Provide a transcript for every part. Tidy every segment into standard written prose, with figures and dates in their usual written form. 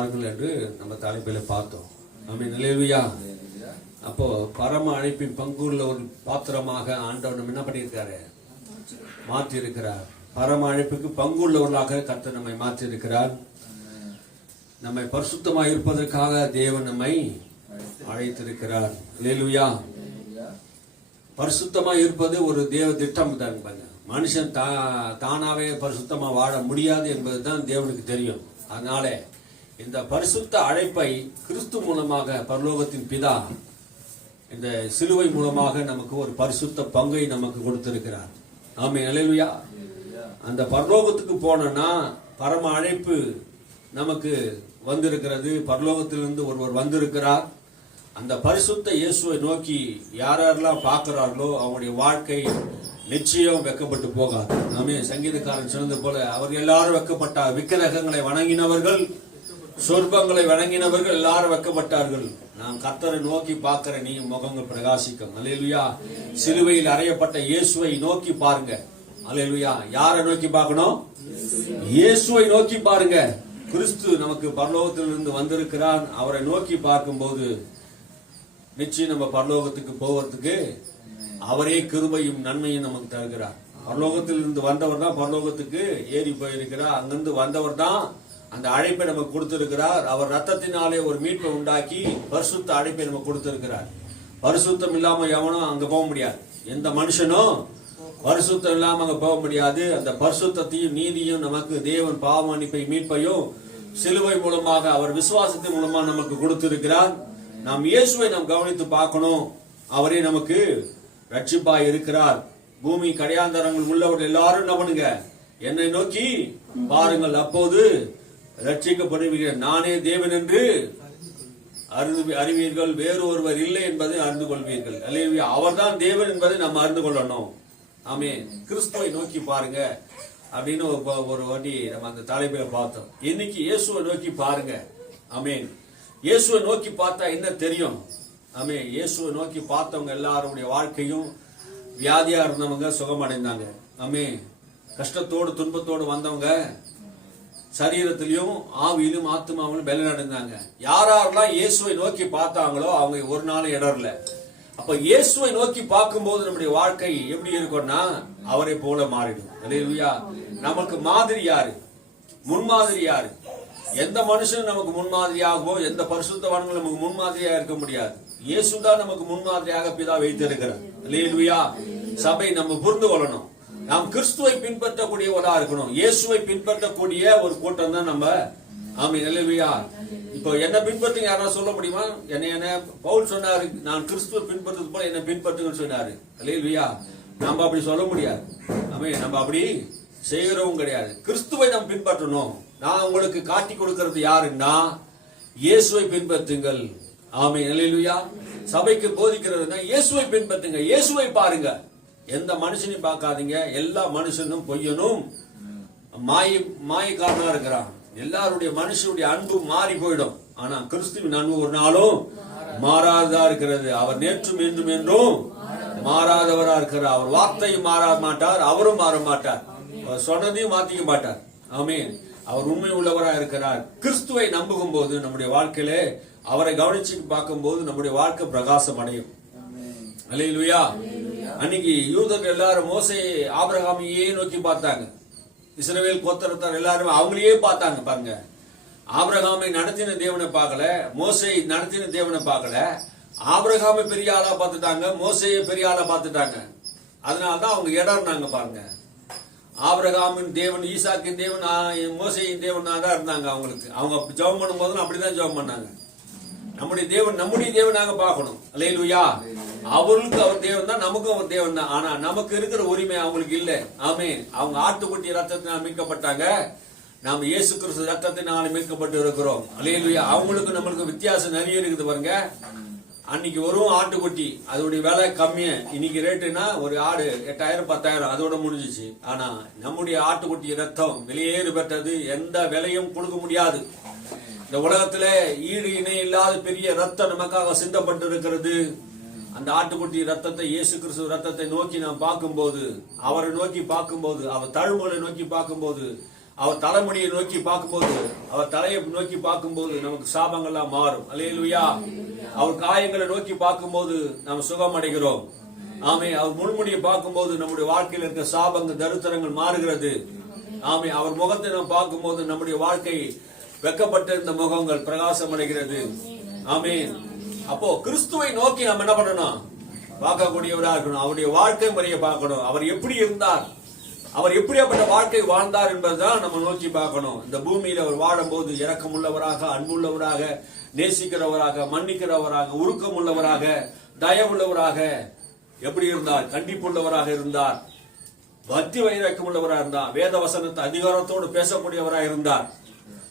பாருங்கள் என்று நம்ம தலைப்பில பார்த்தோம். ஆமென். அல்லேலூயா. அப்போ பரம அழைப்பின் பங்குள்ள ஒரு பாத்திரமாக ஆண்டவர் நம்ம என்ன பண்ணியிருக்காரு, மாற்றி இருக்கிறார். பரம அழைப்புக்கு பங்குள்ளவர்களாக கர்த்தர் நம்மை மாற்றி இருக்கிறார். நம்மை பரிசுத்தமாக இருப்பதற்காக தேவன் நம்மை அழைத்திருக்கிறார். அல்லேலூயா. பரிசுத்தமா இருப்பது ஒரு தேவ திட்டம் தான். மனுஷன் தானாவே பரிசுத்தமா வாழ முடியாது என்பதுதான் தேவனுக்கு தெரியும். அதனால இந்த பரிசுத்த அழைப்பை கிறிஸ்து மூலமாக பரலோகத்தின் பிதா இந்த சிலுவை மூலமாக நமக்கு ஒரு பரிசுத்த பங்கை நமக்கு கொடுத்திருக்கிறார். ஆமென். அல்லேலூயா. அந்த பரலோகத்துக்கு போனோம்னா பரம அழைப்பு நமக்கு வந்திருக்கிறது. பரலோகத்திலிருந்து ஒருவர் வந்திருக்கிறார். அந்த பரிசுத்த இயேசுவை நோக்கி யாரெல்லாம் பார்க்கிறார்களோ அவங்களுடைய வாழ்க்கை நிச்சயம் வெக்கப்பட்டு போகாது. ஆமென். சங்கீதக்காரன் சொன்னது போல அவர்கள் எல்லாரும் வெக்கப்பட்டார். விக்கிரகங்களை வணங்கினவர்கள், சொர்க்கங்களை வணங்கினவர்கள் எல்லாரும் வெக்கப்பட்டார்கள். நான் கர்த்தரை நோக்கி பார்க்கிற நீ முகங்கள் பிரகாசிக்கும். அல்லேலூயா. சிலுவையில் அறையப்பட்ட இயேசுவை நோக்கி பாருங்க. அல்லேலூயா. யாரை நோக்கி பார்க்கணும்? இயேசுவை நோக்கி பாருங்க. கிறிஸ்து நமக்கு பரலோகத்திலிருந்து வந்திருக்கிறான். அவரை நோக்கி பார்க்கும்போது நிச்சயம் நம்ம பரலோகத்துக்கு போவதற்கு அவரே கிருபையும் நன்மையும் நமக்கு தருகிறார். பரலோகத்திலிருந்து வந்தவர் தான் பரலோகத்துக்கு ஏறி போயிருக்கிறார். அங்கிருந்து வந்தவர் தான் அந்த அழைப்பை நமக்கு கொடுத்திருக்கிறார். அவர் ரத்தத்தினாலே ஒரு மீட்பை உண்டாக்கி பரிசுத்த அழைப்பை நமக்கு கொடுத்திருக்கிறார். பரிசுத்தம் இல்லாம எவனும் அங்க போக முடியாது. எந்த மனுஷனும் பரிசுத்தம் இல்லாம அங்க போக முடியாது. அந்த பரிசுத்தத்தையும் நீதியும் நமக்கு தேவன் பாவ மன்னிப்பை மீட்பையும் சிலுவை மூலமாக அவர் விசுவாசத்தின் மூலமா நமக்கு கொடுத்திருக்கிறார். நாம் இயேசுவை நாம் கவனித்து பார்க்கணும். அவரே நமக்கு ரட்சிப்பாய் இருக்கிறார். பூமி கடையாந்தரங்கள் உள்ளவர்கள் எல்லாரும் என்ன பண்ணுங்க, என்னை நோக்கி பாருங்கள், அப்போது ரட்சிக்கப்படுவீர்கள். நானே தேவன் என்று அறிவீர்கள், வேறு ஒருவர் இல்லை என்பதை அறிந்து கொள்வீர்கள். அல்லேலூயா. அவர்தான் தேவன் என்பதை நம்ம அறிந்து கொள்ளணும். ஆமென். கிறிஸ்துவை நோக்கி பாருங்க அப்படின்னு ஒரு வாட்டி நம்ம அந்த தலைப்பில பார்த்தோம். இன்னைக்கு இயேசுவை நோக்கி பாருங்க. ஆமென். இயேசுவை நோக்கி பார்த்தா என்ன தெரியும்? ஆமென். இயேசுவை நோக்கி பார்த்தவங்க எல்லாருடைய வாழ்க்கையும் வியாதியா இருந்தவங்க சுகமடைந்தாங்க. ஆமென். கஷ்டத்தோடு துன்பத்தோடு வந்தவங்க சரீரத்திலையும் ஆவியிலும் ஆத்மாவிலும் பலனடைந்தாங்க. யாரெல்லாம் இயேசுவை நோக்கி பார்த்தாங்களோ அவங்க ஒரு நாள் இடரல. அப்ப இயேசுவை நோக்கி பார்க்கும்போது நம்முடைய வாழ்க்கை எப்படி இருக்கும்னா அவரை போல மாறிடும். அல்லேலூயா. நமக்கு மாதிரி யாரு? முன்மாதிரி யாரு? எந்த மனுஷனும் நமக்கு முன்மாதிரியாகவோ எந்த பரிசுத்தவான்களும் நமக்கு முன்மாதிரியாக இருக்க முடியாது. இயேசுதான் நமக்கு முன்மாதிரியாக பிதா வைத்திருக்கிறார். அல்லேலூயா. சபை நம்ம புரிந்து கொள்ளணும். நாம் கிறிஸ்துவை பின்பற்றக்கூடியவரா இருக்கணும். இயேசுவை பின்பற்றக்கூடிய ஒரு கூட்டம் தான் நம்ம. ஆமென். அல்லேலூயா. இப்போ என்ன பின்பற்றுங்க யாராவது சொல்ல முடியுமா? என்ன பவுல் சொன்னாரு, நான் கிறிஸ்துவை பின்பற்றுறது போல என்ன பின்பற்றுங்கன்னு சொன்னாரு. அல்லேலூயா. நம்ம அப்படி சொல்ல முடியாது. ஆமென். நம்ம அப்படி செய்கிறவும் கிடையாது. கிறிஸ்துவை நாம் பின்பற்றணும். நான் உங்களுக்கு காட்டி கொடுக்கிறது யாருன்னா இயேசுவை பின்பற்றுங்கள். ஆமென். அல்லேலூயா. சபைக்கு போதிக்கிறதுனா இயேசுவை பின்பற்றுங்க. இயேசுவை பாருங்க. எந்த மனுஷனையும் பார்க்காதீங்க. எல்லா மனுஷனும் பொய்யனும் மாயக்காரனா இருக்கிறான். எல்லாருடைய மனுஷனுடைய அன்பு மாறி போயிடும். ஆனா கிறிஸ்துவின் அன்பு ஒரு நாளும் மாறாததா இருக்கிறது. அவர் நேற்றும் என்றும் என்றும் மாறாதவரா இருக்கிறார். அவர் வார்த்தையும் மாற மாட்டார், அவரும் மாற மாட்டார், சொன்னதையும் மாத்திக்க மாட்டார். ஆமென். அவர் உண்மை உள்ளவரா இருக்கிறார். கிறிஸ்துவை நம்புகும் போது நம்முடைய வாழ்க்கையிலே அவரை கவனிச்சு பார்க்கும் போது நம்முடைய வாழ்க்கை பிரகாசம் அடையும். அல்லேலூயா. அன்னைக்கு யூதர்கள் எல்லாரும் மோசேயை ஆபிரகாமையே நோக்கி பார்த்தாங்க. இஸ்ரவேல் கோத்திரத்தார் எல்லாரும் அவங்களையே பார்த்தாங்க. பாருங்க, ஆபிரகாமை நடத்தின தேவனை பார்க்கல, மோசேயை நடத்தின தேவனை பார்க்கல. ஆபிரகாமை பெரிய ஆளா பார்த்துட்டாங்க, மோசேயை பெரிய ஆளா பார்த்துட்டாங்க. அதனாலதான் அவங்க இடர்னாங்க. பாருங்க, ஆபிரகாமின் தேவன், ஈசாக்கின் தேவன், மோசேயின் தேவன் தான் இருந்தாங்க அவங்களுக்கு. அவங்க ஜெபம் பண்ணும் போதும் அப்படிதான் ஜெபம் பண்ணாங்க. நம்முடைய தேவன் நம்முடைய தேவனாக பார்க்கணும். அல்லேலூயா. அவர்களுக்கு அவர் தேவன் தான், நமக்கும் அவர் தேவன் தான். ஆனா நமக்கு இருக்கிற உரிமை அவங்களுக்கு இல்ல. ஆமென். அவங்க ஆட்டுக்குட்டி ரத்தத்தினால் மீட்கப்பட்டாங்க. நாம் இயேசு கிறிஸ்து ரத்தத்தினால் மீட்கப்பட்டு இருக்கிறோம். அல்லேலூயா. அவங்களுக்கு நம்மளுக்கு வித்தியாசம் நிறைய இருக்குது. பாருங்க, அன்னைக்கு வரும் ஆட்டுக்குட்டி அதோடைய விலை கம்மியா. இன்னைக்கு ரேட்டுனா ஒரு ஆடு 8000 10,000 அதோட முடிஞ்சிச்சு. ஆனா நம்முடைய ஆட்டுக்குட்டி ரத்தம் வெளியேறு பெற்றது. எந்த விலையும் கொடுக்க முடியாது. இந்த உலகத்துல ஈடு இணை இல்லாத பெரிய ரத்தம் நமக்காக சிந்தப்பட்டு இருக்கிறது. அந்த ஆட்டுக்குட்டி ரத்தத்தை, இயேசு கிறிஸ்து ரத்தத்தை நோக்கி நாம் பார்க்கும்போது, அவரை நோக்கி பார்க்கும்போது, அவர் தழும்புகளை நோக்கி பார்க்கும்போது, அவர் தலைமுடியை நோக்கி பார்க்கும்போது, அவர் தலையை நோக்கி பார்க்கும்போது நமக்கு சாபங்கள்லாம் மாறும். அல்லேலூயா. அவர் காயங்களை நோக்கி பார்க்கும்போது நாம் சுகம் அடைகிறோம். ஆமே. அவர் முள்முடியை பார்க்கும்போது நம்முடைய வாழ்க்கையில் இருக்க சாபங்கள் தரித்திரங்கள் மாறுகிறது. ஆமே. அவர் முகத்தை நாம் பார்க்கும்போது நம்முடைய வாழ்க்கை வெக்கப்பட்டிருந்த முகங்கள் பிரகாசம் அடைகிறது. ஆமே. அப்போ கிறிஸ்துவை நோக்கி நாம் என்ன பண்ணணும்? பார்க்கக்கூடியவராக இருக்கணும். அவருடைய வாழ்க்கை முறையை பார்க்கணும். அவர் எப்படி இருந்தார், அவர் எப்படியாப்பட்ட வாழ்க்கை வாழ்ந்தார் என்பதுதான் நம்ம நோக்கி பார்க்கணும். இந்த பூமியில அவர் வாழும்போது இரக்கமுள்ளவராக, அன்புள்ளவராக, நேசிக்கிறவராக, மன்னிக்கிறவராக, உருக்கம் உள்ளவராக, தயவுள்ளவராக எப்படி இருந்தார்? கண்டிப்புள்ளவராக இருந்தார். பக்தி வைராக்கியம் உள்ளவராக இருந்தார். வேத வசனத்தை அதிகாரத்தோடு பேசக்கூடியவராக இருந்தார்.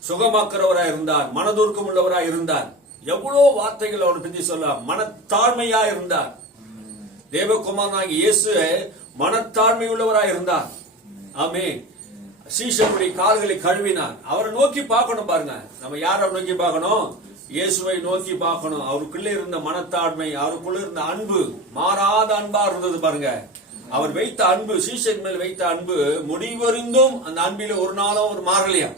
சுகமாக்குறவராக இருந்தார். மனதுருக்கம் உள்ளவராக இருந்தார். எவ்வளவு வார்த்தைகள் அவனை பற்றி சொல்லலாம். மனத்தாழ்மையா இருந்தார். தேவகுமாரனாகிய இயேசு மனத்தாழ்மை உள்ளவராக இருந்தார். ஆமே. சீஷருடைய கால்களை கழுவினார். அவரை நோக்கி பார்க்கணும். பாருங்க, நம்ம யாரை நோக்கி பார்க்கணும்? இயேசுவை நோக்கி பார்க்கணும். அவருக்குள்ள இருந்த மனத்தாழ்மை, அவருக்குள்ள இருந்த அன்பு, மாறாத அன்பா இருந்தது. பாருங்க, அவர் வைத்த அன்பு, சீஷர் மேல் வைத்த அன்பு முடிவருந்தும் அந்த அன்பில ஒரு நாளும் அவர் மாறலையா.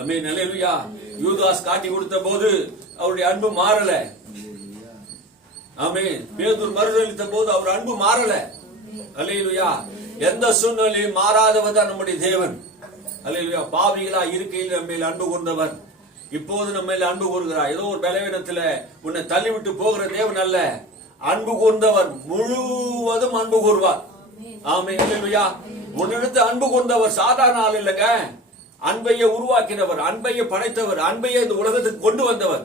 ஆமென். அல்லேலூயா. யூதாஸ் காட்டி கொடுத்த போது அவருடைய அன்பு மாறல. ஆமென். பேதுரு மறுதலித்த போது அவர் அன்பு மாறல. அல்லேலூயா. எந்த சூழ்நிலையும் மாறாதவர் தான் நம்முடைய தேவன். அல்லேலூயா. பாவிகளா இருக்கையில் நம்ம மேல் அன்பு கொண்டவர் இப்போது நம்ம மேல் அன்பு கூறுகிறார். ஏதோ ஒரு பலவீனத்துல உன்னை தள்ளிவிட்டு போகிற தேவன் அல்ல. அன்பு கொண்டவர் முழுவதும் அன்பு கூறுவார். ஆமென். அல்லேலூயா. உன்னிடத்து அன்பு கொண்டவர் சாதாரண ஆள் இல்லைங்க. அன்பையை உருவாக்கினவர், அன்பையை படைத்தவர், அன்பையை இந்த உலகத்துக்கு கொண்டு வந்தவர்.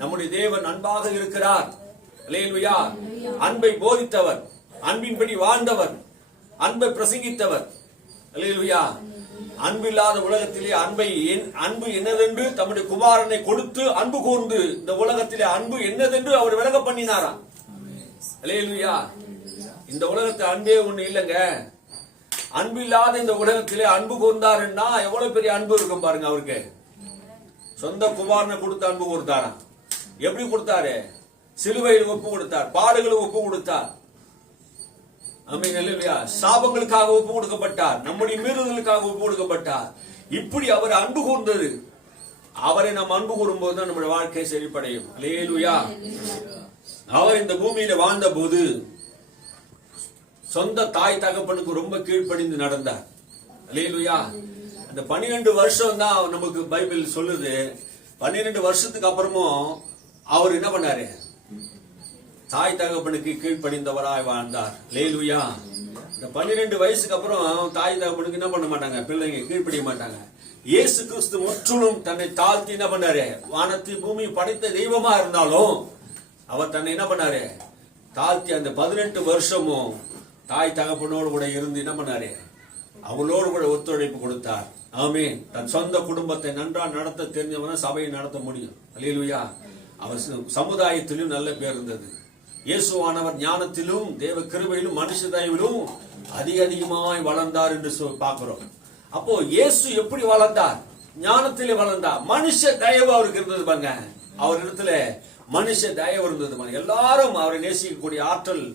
நம்முடைய தேவன் அன்பாக இருக்கிறார். அல்லேலூயா. அன்பை போதித்தவர், அன்பின்படி வாழ்ந்தவர், அன்பை பிரசங்கித்தவர். அல்லேலூயா. அன்பில்லாத உலகத்திலே அன்பு என்னதென்று தம்முடைய குமாரனை கொடுத்து அன்பு கூர்ந்து இந்த உலகத்திலே அன்பு என்னதென்று அவர் விலக பண்ணினாராம். அல்லேலூயா. இந்த உலகத்தை அன்பே ஒண்ணு இல்லைங்க. அன்பு இல்லாத இந்த உலகத்திலே அன்பு கூர்ந்தாருன்னா எவ்வளவு பெரிய அன்பு இருக்கும் பாருங்க. அவருக்கு சொந்த குமாரனை கொடுத்து அன்பு கொடுத்தாராம். எப்படி கொடுத்தாரு? சிலுவையில் ஒப்பு கொடுத்தார், பாடுகளுக்கு ஒப்பு கொடுத்தார். ஆமென். அல்லேலூயா. சாபங்களுக்காக ஒப்பு கொடுக்கப்பட்டார், நம்முடைய மீறுதலுக்காக ஒப்பு கொடுக்கப்பட்டார். இப்படி அவர் அன்பு கூர்ந்தது. அவரை நாம் அன்பு கூறும்போது தான் நம்முடைய வாழ்க்கை செழிப்படையும். அல்லேலூயா. அவர் இந்த பூமியில வாழ்ந்த போது சொந்த தாய் தகப்பனுக்கு ரொம்ப கீழ்ப்படிந்து நடந்தார். அல்லேலூயா. அந்த 12 வருஷம் தான் நமக்கு பைபிள் சொல்லுது. 12 வருஷத்துக்கு அப்புறமும் அவர் என்ன பண்ணாரு? தாய் தகப்பனுக்கு கீழ்ப்படிந்தவராய் வாழ்ந்தார். அல்லேலூயா. இந்த 12 வயசுக்கு அப்புறம் தாய் தகப்பனுக்கு என்ன பண்ண மாட்டாங்க? பிள்ளைங்க கீழ்ப்படிய மாட்டாங்க. இயேசு கிறிஸ்து முற்றிலும் தன்னை தாழ்த்தி என்ன பண்ணாரு? வானத்தை பூமி படைத்த தெய்வமா இருந்தாலும் அவர் தன்னை என்ன பண்ணாரு? தாழ்த்தி அந்த 18 வருஷமும் தாய் தகப்பனோடு கூட இருந்து என்ன பண்ணாரு? அவளோடு கூட ஒத்துழைப்பு கொடுத்தார். ஆமென். தன் சொந்த குடும்பத்தை நன்றா நடத்த தெரிஞ்சவன சபையை நடத்த முடியும். அல்லேலூயா. அவர் சமுதாயத்திலும் நல்ல பேர் இருந்தது. இயேசுவானவர் ஞானத்திலும் தேவ கிருபையிலும் மனுஷ தயவிலும் அதிகமாய் வளர்ந்தார் என்று பார்க்கிறோம். அப்போ இயேசு எப்படி வளர்ந்தார்? ஞானத்திலே வளர்ந்தார். மனுஷ தயவு அவருக்கு இருந்தது பாருங்க. அவர் இடத்துல மனுஷ தயவு இருந்தது பாருங்க. எல்லாரும் அவரை நேசிக்கக்கூடிய ஆற்றல்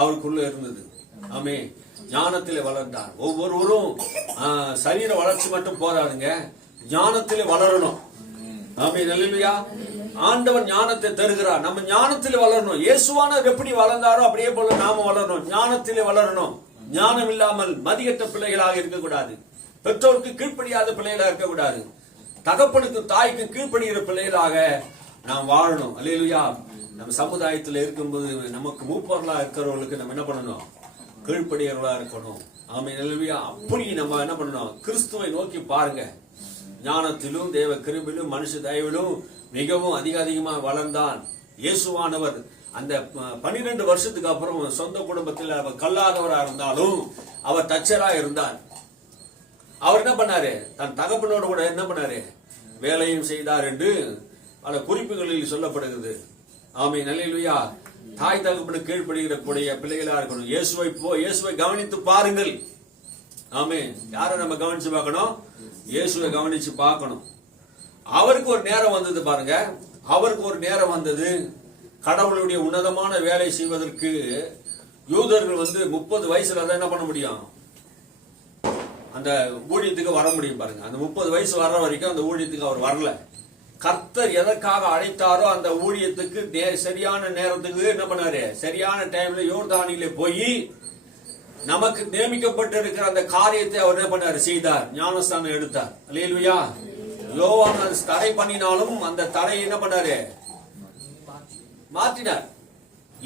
அவருக்குள்ள இருந்தது. ஆமே. ஞானத்திலே வளர்ந்தார். ஒவ்வொருவரும் சரீர வளர்ச்சி மட்டும் போதாதுங்க, ஞானத்திலே வளரணும். ஆமென். அல்லேலூயா. ஆண்டவர் ஞானத்தை தருகிறார். நம்ம ஞானத்திலே வளரணும். இயேசுவானவர் எப்படி வளர்ந்தாரோ அப்படியே போல நாம வளரணும். ஞானத்திலே வளரணும். ஞானம் இல்லாமல் மதியற்ற பிள்ளைகளாக இருக்கக்கூடாது. பெற்றோருக்கு கீழ்ப்படியாத பிள்ளைகளாக இருக்கக்கூடாது. தகப்பனுக்கு தாய்க்கு கீழ்ப்படுகிற பிள்ளைகளாக நாம் வாழணும். அல்லேலூயா. நம்ம சமுதாயத்தில் இருக்கும்போது நமக்கு மூப்பர்களா இருக்கிறவர்களுக்கு நம்ம என்ன பண்ணணும்? கீழ்ப்படியவர்களா இருக்கணும். ஆமென். அல்லேலூயா. அப்படி நம்ம என்ன பண்ணணும்? கிறிஸ்துவை நோக்கி பாருங்க. ஞானத்திலும் தேவ கிருபையிலும் மனுஷ தயவிலும் மிகவும் அதிகமாக வளர்ந்தான். இயேசுவானவர் அந்த 12 வருஷத்துக்கு அப்புறம் சொந்த குடும்பத்தில் அவர் கல்லாதவராக இருந்தாலும் அவர் தச்சரா இருந்தார். அவர் என்ன பண்ணாரு? தன் தகப்பனோடு கூட என்ன பண்ணாரு? வேலையும் செய்தார் என்று பல குறிப்புகளில் சொல்லப்படுகிறது. ஆமென். அல்லேலூயா. தாய் தகப்பனுக்கு கீழ்ப்படுகிற பிள்ளைகளா இருக்கணும். இயேசுவை கவனித்து பாருங்கள். ஆமென். யாரை நம்ம கவனிச்சு பார்க்கணும்? இயேசுவை கவனிச்சு பார்க்கணும். அவருக்கு ஒரு நேரம் வந்தது பாருங்க. அவருக்கு ஒரு நேரம் வந்தது. கடவுளுடைய உன்னதமான வேலை செய்வதற்கு யூதர்கள் 30 வயசுல தான் என்ன பண்ண முடியும்? அந்த ஊழியத்துக்கு வர முடியும் பாருங்க. அந்த 30 வயசு வர்ற வரைக்கும் அந்த ஊழியத்துக்கு அவர் வரல. கர்த்தர் எதற்காக அழைத்தாரோ அந்த ஊழியத்துக்கு சரியான நேரத்துக்கு என்ன பண்ணாரு, சரியான டைம்ல யோர்தானிலே போய் நமக்கு நியமிக்கப்பட்டு இருக்கிற அந்த காரியத்தை அவர் என்ன பண்ணாரு, செய்தார், ஞானஸ்தானம் எடுத்தார். அல்லேலூயா. யோவான் தடை பண்ணினாலும் அந்த தடை என்ன பண்ணாரு, மாற்றினார்.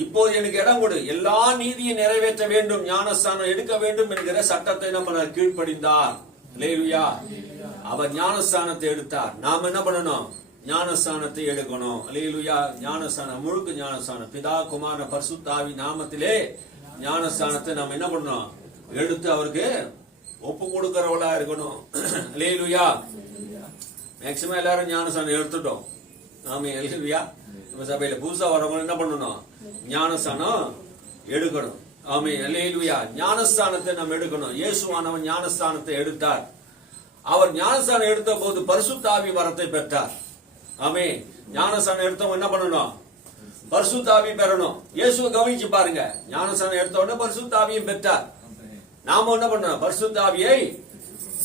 இப்போது எனக்கு இடம் கொடு, எல்லா நீதியை நிறைவேற்ற வேண்டும், ஞானஸ்தானம் எடுக்க வேண்டும் என்கிற சட்டத்தை என்ன பண்ணார், கீழ்ப்படிந்தார். அல்லேலூயா. அவர் ஞானஸ்தானத்தை எடுத்தார். நாம் என்ன பண்ணணும், ஞானஸ்தானத்தை எடுக்கணும். அல்லேலூயா. ஞானஸ்தானம், முழுக்க ஞானஸ்தானம், பிதா குமார பரிசுத்த ஆவி நாமத்திலே ஞானஸ்தானத்தை நாம் என்ன பண்ணணும், எடுத்து அவருக்கு ஒப்பு கொடுக்கிறவளா இருக்கணும். அல்லேலூயா. மேக்சிமம் எல்லாரும் ஞானஸ்தானம் எடுத்துட்டோம். நாம அல்லேலூயா. நம்ம சபையில புதுசா வரவங்க என்ன பண்ணணும், ஞானஸ்தானம் எடுக்கணும். ஆமே. அல்லேலூயா. ஞானஸ்தானத்தை நாம் எடுக்கணும். இயேசுவானவன் ஞானஸ்தானத்தை எடுத்தார். அவர் ஞானஸ்தானம் எடுத்த போது பரிசுத்த ஆவி வரத்தை பெற்றார். ஆமே. ஞானஸ்தானம் எடுத்தவங்க என்ன பண்ணணும், பரிசுத்த ஆவி பெறணும். இயேசுவை கவனிச்சு பாருங்க. ஞானஸ்தானம் எடுத்த உடனே பரிசுத்த ஆவியும் பெற்றார். நாம என்ன பண்ணணும், பரிசுத்த ஆவியை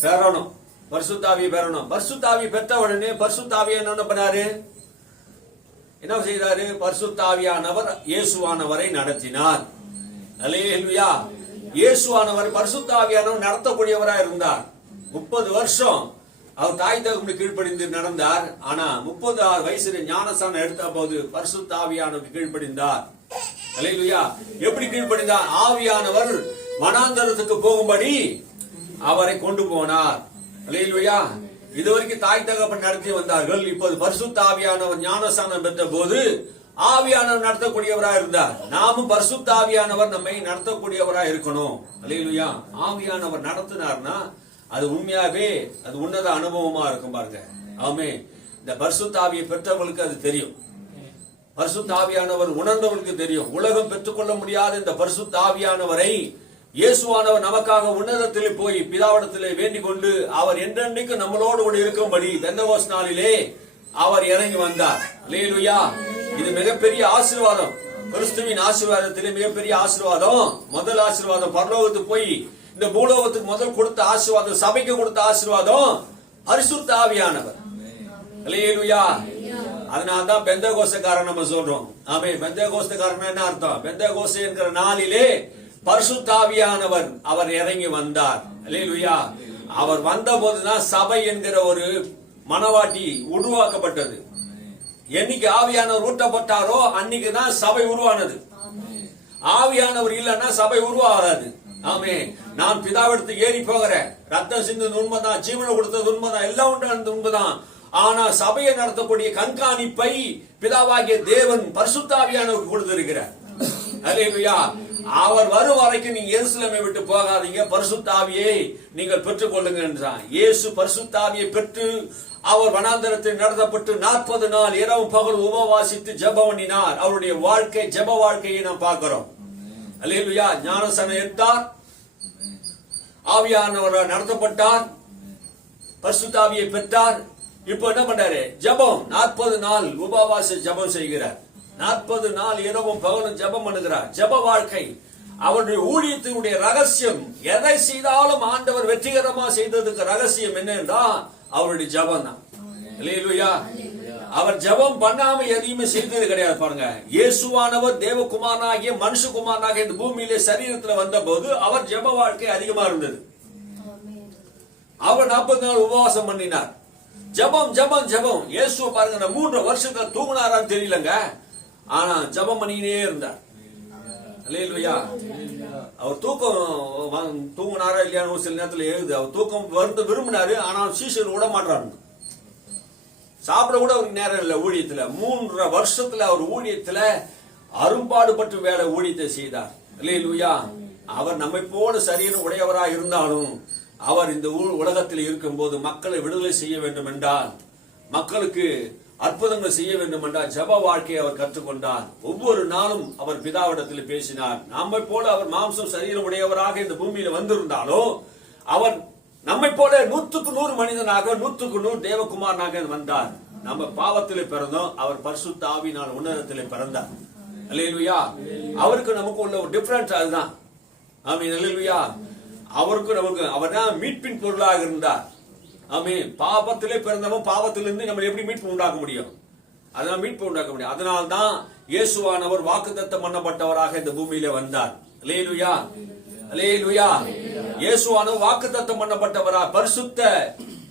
பெறணும். பரிசுத்த ஆவியை பெறணும். பரிசுத்த ஆவி பெற்ற உடனே பரிசுத்த ஆவியை என்ன பண்ணாரு, என்ன செய்தாரு, பரிசுத்த ஆவியானவர் இயேசுவானவரை நடத்தினார். அல்லேலூயா. இயேசுவானவர் பரிசுத்த ஆவியானவர் நடத்தக்கூடியவராய் இருந்தார். 30 வருஷம் அவர் தாய் தகப்பனுக்கு கீழ்ப்படிந்து நடந்தார். ஆனா 36 வயசுல ஞானஸ்தானம் எடுத்த போது பரிசுத்த ஆவியானவருக்கு கீழ்ப்படிந்தார். அல்லேலூயா. எப்படி கீழ்ப்படிந்தார், ஆவியானவர் வனாந்தரத்துக்கு போகும்படி அவரை கொண்டு போனார். அல்லேலூயா. இதுவரைக்கும் தாய் தகப்பன் நடத்தி வந்தார்கள். இப்போது பரிசுத்த ஆவியானவர் ஞானஸ்தானம் பெற்ற போது ஆவியானவர் நடத்தக்கூடியவராக இருந்தார். நாமும் பரிசுத்த ஆவியானவர் நம்மை நடத்தக்கூடியவராக இருக்கணும். அல்லேலூயா. ஆவியானவர் நடத்தினார்னா அது உண்மையாவே அது உன்னத அனுபவமா இருக்கும் பாருங்க. ஆமே. இந்த பரிசுத்த ஆவியை பெற்றவங்களுக்கு அது தெரியும். பரிசுத்த ஆவியானவர் உணர்ந்தவர்களுக்கு தெரியும். உலகம் பெற்றுக்கொள்ள முடியாத இந்த பரிசுத்த ஆவியானவரை இயேசுவானவர் நமக்காக உன்னதத்திலே போய் பிதாவிடத்திலே வேண்டிக் கொண்டு அவர் என்றென்றைக்கு நம்மளோடு கூட இருக்கும்படி பெந்தகோஸ்து நாளிலே அவர் இறங்கி வந்தார். அல்லேலூயா. இது மிகப்பெரிய ஆசீர்வாதம். கிறிஸ்துவின் ஆசீர்வாதத்திலே மிகப்பெரிய ஆசீர்வாதம். முதல் ஆசீர்வாதம் பரலோகத்துக்கு போய் இந்த பூலோகத்துக்கு முதல் கொடுத்த ஆசீர்வாதம், சபைக்கு கொடுத்த ஆசீர்வாதம் பரிசுத்த ஆவியானவர். அல்லேலூயா. அதனால்தான் பெந்தகோஸ்துக்காரன் நம்ம சொல்றோம். ஆமே. பெந்தகோஸ்துக்காரன் என்ன அர்த்தம், பெந்தகோஸ்து என்கிற நாளிலே பரிசுத்த ஆவியானவர் அவர் இறங்கி வந்தார். அல்லேலூயா. அவர் வந்த போதுதான் சபை என்கிற ஒரு மனவாட்டி உருவாக்கப்பட்டது. என்னைக்கு ஆவியானவர் ஊட்டப்பட்டாரோ அன்னைக்கு தான் சபை உருவானது. ஆவியானவர் இல்லைன்னா சபை உருவாகாது. ஆமே. நான் பிதாவிடத்துக்கு ஏறி போகிறேன், ரத்தம் சிந்தது உண்மைதான், ஜீவனை கொடுத்தது உண்மைதான், எல்லாம் உண்டு உண்மைதான். ஆனா சபையை நடத்தக்கூடிய கண்காணிப்பை பிதாவாகிய தேவன் பரிசுத்த ஆவியானவருக்கு கொடுத்திருக்கிறார். அல்லேலூயா. அவர் வரும் வரைக்கும் நீங்க எருசலேமை விட்டு போகாதீங்க, பரிசுத்த ஆவியை நீங்கள் பெற்றுக் கொள்ளுங்க என்றார். இயேசு பரிசுத்த ஆவியை பெற்று அவர் வனாந்தரத்தில் நடத்தப்பட்டு 40 நாள் இரவு பகல் உபவாசித்து ஜெபம் பண்ணினார். அவருடைய வாழ்க்கை ஜெப வாழ்க்கையை நாம் பார்க்கிறோம். அல்லேலூயா. ஞானஸ்தானம் எடுத்தார், ஆவியானவர் நடத்தப்பட்டார், பரிசுத்த ஆவியை பெற்றார். இப்போ என்ன பண்றாரு, ஜெபம் 40 நாள் உபவாச ஜெபம் செய்கிறார். 40 நாள் இரவும் பகலும் ஜெபம் பண்ணுகிறார். ஜெப வாழ்க்கை அவருடைய ஊழியத்தினுடைய ரகசியம். எதை செய்தாலும் ஆண்டவர் வெற்றிகரமா செய்ததுக்கு ரகசியம் என்னன்னா அவருடைய ஜெபம் தான். அல்லேலூயா. அவர் ஜெபம் பண்ணாம எதையுமே செய்தது கிடையாது பாருங்க. இயேசுவானவர் தேவகுமாரனாகிய மனுஷகுமாரனாக இந்த பூமியிலே சரீரத்தில் வந்த போது அவர் ஜெப வாழ்க்கை அதிகமா இருந்தது. அவர் 40 நாள் உபவாசம் பண்ணினார். ஜெபம் ஜெபம் ஜெபம். இயேசு பாருங்க 3 வருஷத்துல தூங்கினாரான்னு தெரியலங்க, ஆனா ஜெபம் பண்ணினே இருந்தார். அல்லேலூயா. அவர் தூங்கினாரா இல்லையான்னு சில நேரத்தில் எழுது. அவர் தூக்கம் வருது விரும்பினாரு, ஆனால் சீசர் விட மாட்டாரு. சாப்பிட கூட அவருக்கு நேரம் இல்லை. ஊழியத்துல 3 வருஷத்துல அவர் ஊழியத்துல அரும்பாடுபட்டு வேலை ஊழியத்தை செய்தார். அல்லேலூயா. அவர் நம்மை போல சரீரம் உடையவராக இருந்தாலும் அவர் இந்த உலகத்தில் இருக்கும் போது மக்களை விடுதலை செய்ய வேண்டும் என்றால், மக்களுக்கு அற்புதங்கள் செய்ய வேண்டும் என்றால் ஜெப வாழ்க்கையை அவர் கற்றுக்கொண்டார். ஒவ்வொரு நாளும் அவர் பிதாவிடத்தில் பேசினார். நம்மை போல அவர் மாம்சம் சரீரம் உடையவராக இந்த பூமியில வந்திருந்தாலும் அவர் நம்மை போல 100க்கு 100 மனிதனாக 100க்கு 100 தேவகுமாரனாக வந்தார். நம்ம பாவத்திலே பிறந்தோம், அவர் பரிசுத்த ஆவியினால் உன்னதத்திலே பிறந்தார். அல்லேலூயா. அவருக்கு நமக்கு உள்ள ஒரு டிஃபரன்ஸ் அதுதான். ஆமென். அல்லேலூயா. அவருக்கு நமக்கு அவர் தான் மீட்பின் பொருளாக இருந்தார். ஆமே, பாவத்திலே பிறந்தவன் பாவத்திலிருந்து நம்ம எப்படி மீட்பு உண்டாக்க முடியும்? அதனால மீட்பு உண்டாக்க முடியும். அதனால்தான் இயேசுவானவர் வாக்குத்தத்தம் பண்ணப்பட்டவராக இந்த பூமியில வந்தார். அல்லேலூயா, அல்லேலூயா. இயேசுவானவர் வாக்குத்தத்தம் பண்ணப்பட்டவரா, பரிசுத்த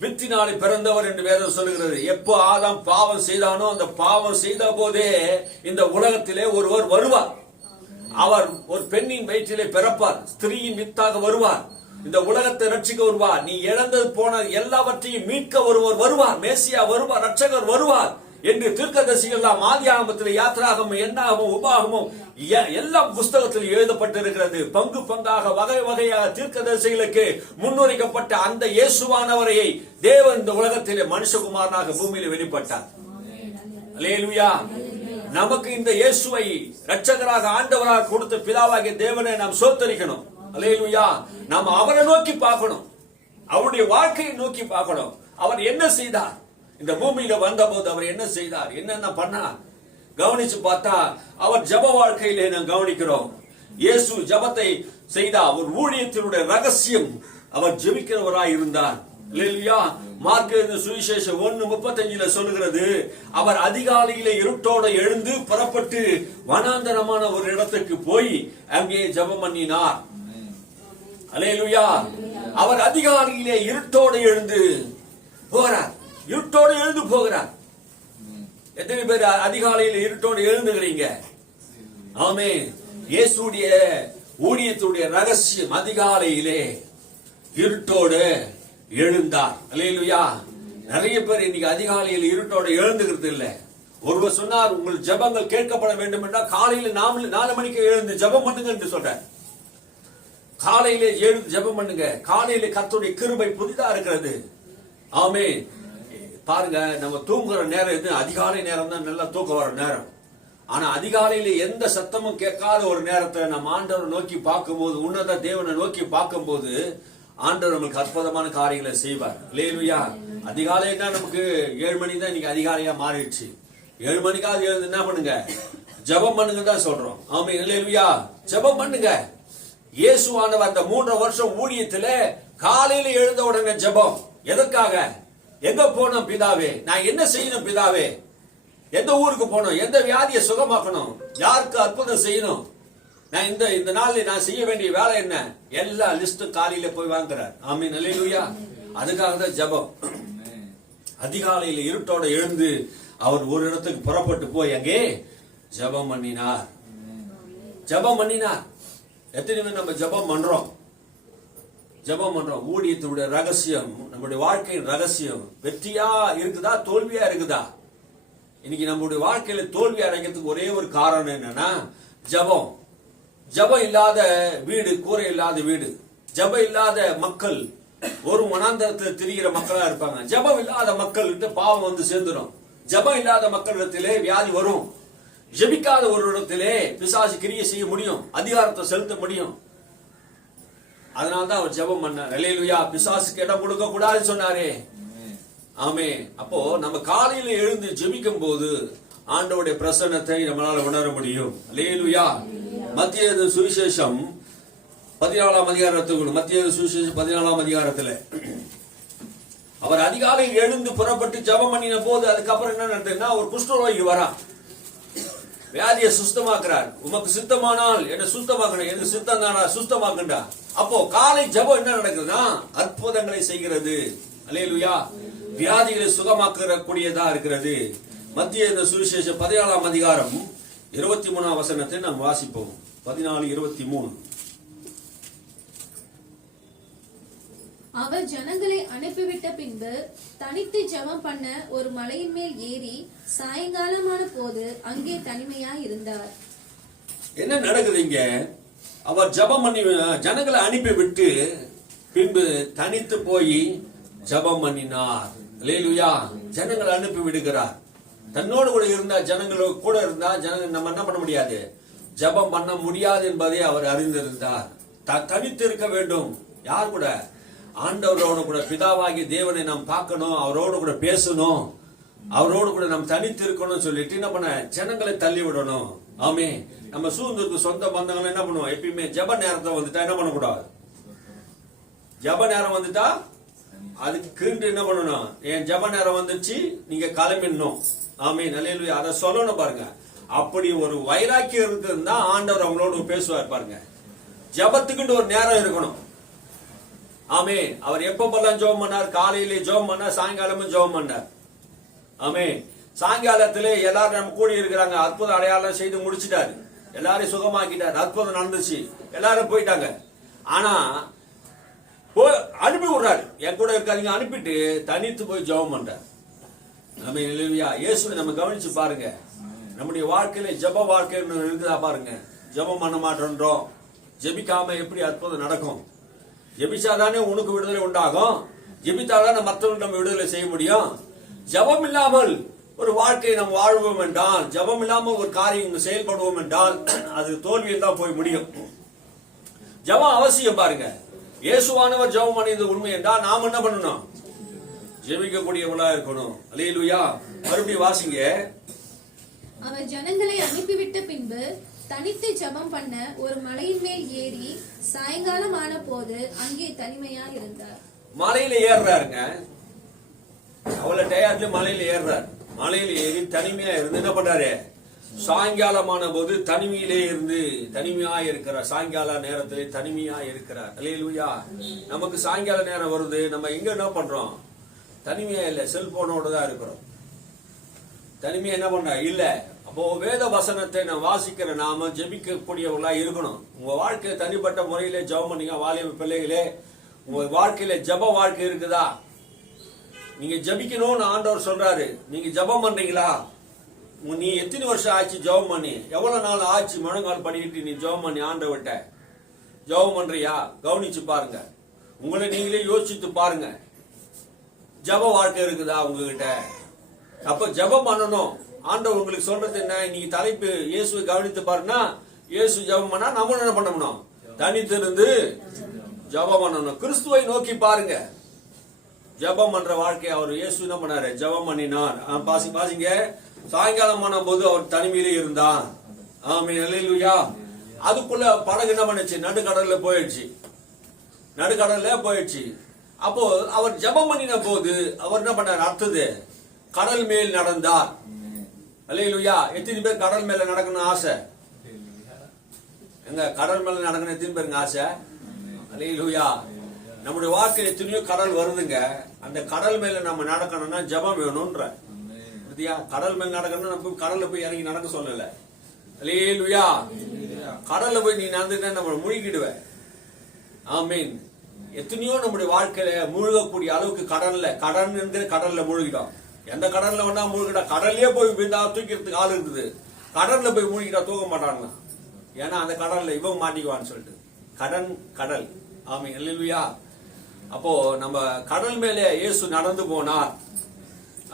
வித்தினாலே பிறந்தவர் என்று வேதம் சொல்லுகிறது. எப்போ ஆதாம் பாவம் செய்தானோ அந்த பாவம் செய்த போதே இந்த உலகத்திலே ஒருவர் வருவார். அவர் ஒரு பெண்ணின் வயிற்றிலே பிறப்பார், ஸ்திரீயின் வித்தாக வருவார், இந்த உலகத்தை ரட்சிக்க வருவார். நீ இழந்தது போன எல்லாவற்றையும் மீட்க ஒருவர் வருவார், மேசியா வருவார், ரட்சகர் வருவார் என்று தீர்க்கதரிசிகள் ஆதியாகமத்தில், யாத்திராகமம், என்னாகமம், உபாகமம் எல்லா புஸ்தகத்தில் எழுதப்பட்டிருக்கிறது. பங்கு பங்காக வகை வகையாக தீர்க்கதரிசிகளுக்கு முன்னுரைக்கப்பட்ட அந்த இயேசுவானவரை தேவன் இந்த உலகத்திலே மனுஷகுமாரனாக பூமியில வெளிப்பட்டார். அல்லேலூயா. நமக்கு இந்த இயேசுவை ரட்சகராக ஆண்டவராக கொடுத்த பிதாவாகிய தேவனை நாம் சோத்தரிக்கணும். அல்லேலூயா. நாம் அவரை நோக்கி பார்க்கணும், அவருடைய வாழ்க்கையை நோக்கி பார்க்கணும். அவர் என்ன செய்தார்? இந்த பூமியில வந்தபோது அவர் என்ன செய்தார், என்னென்ன பண்ணார் கவனிச்சு பார்த்தா அவர் ஜப வாழ்க்கையிலே நாம் கவனிக்கிறோம். இயேசு ஜபத்தை செய்தார். அவர் ஊழியத்தினுடைய ரகசியம் அவர் ஜெபிக்கிறவராய் இருந்தார். அல்லேலூயா. மார்க்கு சுவிசேஷம் 1:35 சொல்லுகிறது, அவர் அதிகாலையிலே இருட்டோட எழுந்து புறப்பட்டு வனாந்தரமான ஒரு இடத்துக்கு போய் அங்கே ஜபம் பண்ணினார். அல்லேலூயா. அவர் அதிகாலையிலே இருட்டோடு எழுந்து போகிறார், இருட்டோடு எழுந்து போகிறார். எத்தனை பேர் அதிகாலையில் இருட்டோடு எழுந்துகிறீங்க? ஆமே. இயேசுடைய ஊழியத்துடைய ரகசியம் அதிகாலையிலே இருட்டோடு எழுந்தார். அல்லேலூயா. நிறைய பேர் இன்னைக்கு எழுந்திகாலையில் இருட்டோட எழுந்துகிறது இல்லை. ஒருவர் சொன்னார், உங்கள் ஜெபங்கள் கேட்கப்பட வேண்டும் என்றால் காலையில 4 மணிக்கு எழுந்து ஜெபம் பண்ணுங்க என்று சொல்ற. காலையிலே எழுந்து ஜெபம் பண்ணுங்க. காலையில கர்த்தருடைய கிருபை புதிதா இருக்கிறது. ஆமே. பாருங்க, நம்ம தூங்குற நேரம் எது? அதிகாலை நேரம் தான் நல்லா தூக்கம் வர நேரம். ஆனா அதிகாலையில எந்த சத்தமும் கேட்காத ஒரு நேரத்தை நம்ம ஆண்டவரை நோக்கி பார்க்கும்போது, உன்னத தேவனை நோக்கி பார்க்கும்போது ஆண்டவர் நமக்கு அற்புதமான காரியங்களை செய்வார். அல்லேலூயா. அதிகாலைன்னா நமக்கு 7 மணி தான் இன்னைக்கு அதிகாலையா மாறிடுச்சு. 7 மணிக்காவது எழுந்து என்ன பண்ணுங்க? ஜெபம் பண்ணுங்க தான் சொல்றோம். ஆமே. அல்லேலூயா. ஜெபம் பண்ணுங்க. இயேசுவானவர் அந்த 3 வருஷம் ஊழியத்துல காலையில எழுந்த உடனே ஜெபம். எதற்காக? எங்க போனோம் பிதாவே? நான் என்ன செய்யணும் பிதாவே? எந்த ஊருக்கு போனோம்? எந்த வியாதியை சுகமாக்கணும்? யாருக்கு அற்புதம் செய்யணும்? நான் இந்த நாள்ல நான் செய்ய வேண்டிய வேலை என்ன? எல்லா லிஸ்ட் காலையில போய் வாங்குறார். ஆமீன். அல்லேலூயா. அதுக்காக தான் ஜெபம். அதிகாலையில இருட்டோட எழுந்து அவர் ஒரு இடத்துக்கு புறப்பட்டு போய் அங்கே ஜெபம் பண்ணினார். ஜெபம் பண்ணினார். எத்தனை பேர் நம்ம ஜெபம் பண்றோம்? ஜெபம் பண்றோம். ஊழியத்துடைய ரகசியம், நம்முடைய வாழ்க்கையின் ரகசியம் வெற்றியா இருக்குதா தோல்வியா இருக்குதா? இன்னைக்கு நம்முடைய வாழ்க்கையில தோல்வி அடைக்கிறதுக்கு ஒரே ஒரு காரணம் என்னன்னா ஜெபம். ஜெபம் இல்லாத வீடு கூரை இல்லாத வீடு. ஜெபம் இல்லாத மக்கள் ஒரு மனாந்தரத்தில் திரிகிற மக்களா இருப்பாங்க. ஜெபம் இல்லாத மக்கள் கிட்ட பாவம் வந்து சேர்ந்துடும். ஜெபம் இல்லாத மக்களிடத்திலே வியாதி வரும். ஜெபிக்காத ஒரு இடத்திலே பிசாசு கிரியை செய்ய முடியும், அதிகாரத்தை செலுத்த முடியும். அதனால்தான் அவர் ஜெபம் பண்ணார். அல்லேலூயா. பிசாசுக்கு இடம் கொடுக்க கூடாதுன்னு சொன்னாரே. ஆமே. அப்போ நம்ம காலையில எழுந்து ஜெபிக்கும் போது ஆண்டவருடைய பிரசன்னத்தை நம்மளால உணர முடியும். அல்லேலூயா. மத்திய சுவிசேஷம் 14ஆம் அதிகாரத்துக்கு, மத்திய சுவிசேஷம் 14ஆம் அதிகாரத்துல அவர் அதிகாலையில் எழுந்து புறப்பட்டு ஜெபம் பண்ணின போது அதுக்கப்புறம் என்ன நடந்ததுன்னா, ஒரு குஷ்டரோகி வரான், வியாதியை சுத்தமாக்குறார். உமக்கு சித்தமானால் என்ன சுத்தமாக்கணும், எனக்கு சித்தம் தானா சுத்தமாக்குண்டா. அப்போ காலை ஜெபம் என்ன நடக்குதுன்னா அற்புதங்களை செய்கிறது. அல்லேலூயா. வியாதிகளை சுகமாக்க கூடியதா இருக்கிறது. மத்திய சுவிசேஷம் 14ஆம் அதிகாரம் 23ஆம் வசனத்தை நாம் வாசிப்போம். 14:23. அவர் ஜனங்களை அனுப்பிவிட்ட பின்பு தனித்து ஜெபம் பண்ண ஒரு மலையின் மேல் ஏறி சாயங்காலமான போது அங்கே தனிமையாய் இருந்தார். என்ன நடக்குது இங்க? அவர் ஜெபம் பண்ணி ஜனங்களை அனுப்பி விட்டு பின்பு தனித்து போய் ஜெபம் பண்ணினார். அல்லேலூயா. ஜனங்களை அனுப்பி விடுகிறார். தன்னோடு கூட இருந்தா, ஜனங்களோடு கூட இருந்தா நம்ம என்ன பண்ண முடியாது, ஜெபம் பண்ண முடியாது என்பதை அவர் அறிந்திருந்தார். தனித்து இருக்க வேண்டும். யார் கூட? ஆண்டவரோடு கூட. பிதாவாகி தேவனை நாம் பார்க்கணும், அவரோடு கூட பேசணும், அவரோடு கூட நாம் தனித்து இருக்கணும் சொல்லிட்டு என்ன பண்ண, ஜனங்களை தள்ளி விடணும். ஆமே. நம்ம சூழ்ந்திருக்கு சொந்த பந்தங்கள் என்ன பண்ணுவோம், எப்பயுமே ஜெப நேரத்தை வந்துட்டா என்ன பண்ணக்கூடாது, ஜப நேரம் வந்துட்டா அதுக்குன்ட்டு என்ன பண்ணணும், என் ஜப நேரம் வந்துச்சு நீங்க கிளம்பிடணும். ஆமென் அல்லேலூயா. அதை சொல்லணும் பாருங்க. அப்படி ஒரு வைராக்கியம் இருக்குதுன்னா ஆண்டவர் அவங்களோட பேசுவார் பாருங்க. ஜபத்துக்குன்னு ஒரு நேரம் இருக்கணும். ஆமென். அவர் எப்பப்பெல்லாம் ஜெபம் பண்ணார்? காலையிலே ஜெபம் பண்ணார், சாயங்காலமும் ஜெபம் பண்ணார். ஆமென். சாயங்காலத்திலே எல்லாரும் நம்ம கூடி இருக்கிறாங்க, அற்புத அடையாளம் செய்து முடிச்சிட்டாரு, எல்லாரையும் சுகமாக்கிட்டார், அற்புதம் நடந்துச்சு, எல்லாரும் போயிட்டாங்க. ஆனா அனுப்பி விடுறாரு, என் கூட இருக்காதீங்க, அனுப்பிட்டு தனித்து போய் ஜெபம் பண்றார். ஆமென் அல்லேலூயா. இயேசுவை நம்ம கவனிச்சு பாருங்க. நம்முடைய வாழ்க்கையில ஜெப வாழ்க்கைன்னு இருக்குதா பாருங்க. ஜெபம் பண்ண மாட்டோன்றோம். ஜெபிக்காம எப்படி அற்புதம் நடக்கும்? ஜெபிச்சாதானே உனக்கு விடுதலை உண்டாகும், ஜெபித்தாதானே மற்றவர்கள் நம்ம விடுதலை செய்ய முடியும். ஜெபம் இல்லாமல் ஒரு வாழ்க்கையை நம்ம வாழ்வோம் என்றால், ஜெபம் இல்லாமல் ஒரு காரியம் செயல்படுவோம் என்றால் அது தோல்வியில் தான் போய் முடியும். ஜெபம் அவசியம் பாருங்க. இயேசுவானவர் ஜெபம் பண்ணியது உண்மை என்றால் நாம் என்ன பண்ணணும்? ஜெபிக்கக்கூடியவளா இருக்கணும். அல்லேலூயா. மறுபடியும் வாசிங்க. அவர் ஜனங்களை அனுப்பிவிட்ட பின்பு தனித்து ஜெபம் பண்ண ஒரு மலையின் மேல் ஏறி சாயங்காலம் ஆன போது அங்கே தனிமையா இருந்தார். மலையில ஏறுறாருங்க. அவ்வளவு டயர்ட்ல மலையில ஏறுறாரு. மலையில ஏறி தனிமையா இருந்து என்ன பண்றாரு? சாயங்காலமான போது தனிமையிலே இருந்து தனிமையா இருக்கிறார். சாயங்கால நேரத்திலே தனிமையா இருக்கிறார். அல்லேலூயா. நமக்கு சாயங்கால நேரம் வருது, நம்ம எங்க என்ன பண்றோம்? தனிமையா இல்ல, செல்போனோட தான் இருக்கிறோம். தனிமையா என்ன பண்ற இல்ல. அப்போ வேத வசனத்தை நான் வாசிக்கிற நாம ஜெபிக்கக்கூடியவர்களா இருக்கணும். உங்க வாழ்க்கையில தனிப்பட்ட முறையிலே ஜெபம் பண்ணீங்க. வாலிப பிள்ளைகளே, உங்க வாழ்க்கையில ஜெப வாழ்க்கை இருக்குதா? நீங்க ஜெபிக்கணும்னு ஆண்டவர் சொல்றாரு. நீங்க ஜெபம் பண்றீங்களா? நீ எத்தனை வருஷம் ஆச்சு ஜெபம் பண்ணி? எவ்வளவு நாள் ஆச்சு முழங்கால் படிக்கிட்டு நீ ஜெபம் பண்ணி ஆண்டவர்கிட்ட ஜெபம் பண்றியா? கவனிச்சு பாருங்க. உங்களை நீங்களே யோசிச்சு பாருங்க. ஜெப வாழ்க்கை இருக்குதா உங்ககிட்ட? அப்ப ஜெபம் பண்ணணும். ஆண்டவர் உங்களுக்கு சொல்றது என்ன? நீங்க தலைப்பு இயேசுவை கவனித்து பாருன்னா, இயேசு ஜெபம் பண்ணா நம்ம என்ன பண்ணணும்? தனித்திருந்து ஜெபம் பண்ணணும். கிறிஸ்துவை நோக்கி பாருங்க. ஜெபம் பண்ற வாழ்க்கை அவர் இயேசு என்ன பண்ணாரு? ஜெபம் பண்ணினார். பாசிங்க. சாயங்காலமான போது அவர் தனிமையிலே இருந்தார். ஆமென் அல்லேலூயா. அதுக்குள்ள படகு என்ன பண்ணுச்சு? நடுக்கடல்ல போயிடுச்சு. நடுக்கடல்ல போயிடுச்சு. அப்போ அவர் ஜெபம் பண்ணின போது அவர் என்ன பண்ணார்? அடுத்தது கடல் மேல் நடந்தார். அல்லேலூயா. எத்தனை பேர் கடல் மேல நடக்கணும் ஆசை? எங்க கடல் மேல நடக்கணும் எத்தனை பேருங்க ஆசை? அல்லேலூயா. நம்முடைய வாழ்க்கையில் எத்தனையோ கடல் வருதுங்க. அந்த கடல் மேல நம்ம நடக்கணும்னா ஜெபம் வேணும்ன்ற. கடல் மேல நடக்கணும், நம்ம கடல்ல போய் இறங்கி நடக்க சொல்லல. அல்லேலூயா. கடல்ல போய் நீ நடந்துட்டா நம்ம மூழ்கிடுவேன். ஆமீன். எத்தனையோ நம்முடைய வாழ்க்கையில மூழ்கக்கூடிய அளவுக்கு கடல் என்கிற கடல்ல மூழ்கிட்டோம். எந்த கடல்ல வேணா மூழ்கிட்டா, கடல்லே போய் விழுந்தா தூக்கிறதுக்கு ஆள் இருக்குது. கடல்ல போய் மூழ்கிட்டா தூக்க மாட்டாங்க. ஏன்னா அந்த கடல்ல இவன் மாட்டிக்குவான்னு சொல்லிட்டு. கடல். ஆமீன் அல்லேலூயா. அப்போ நம்ம கடல் மேல இயேசு நடந்து போனார்.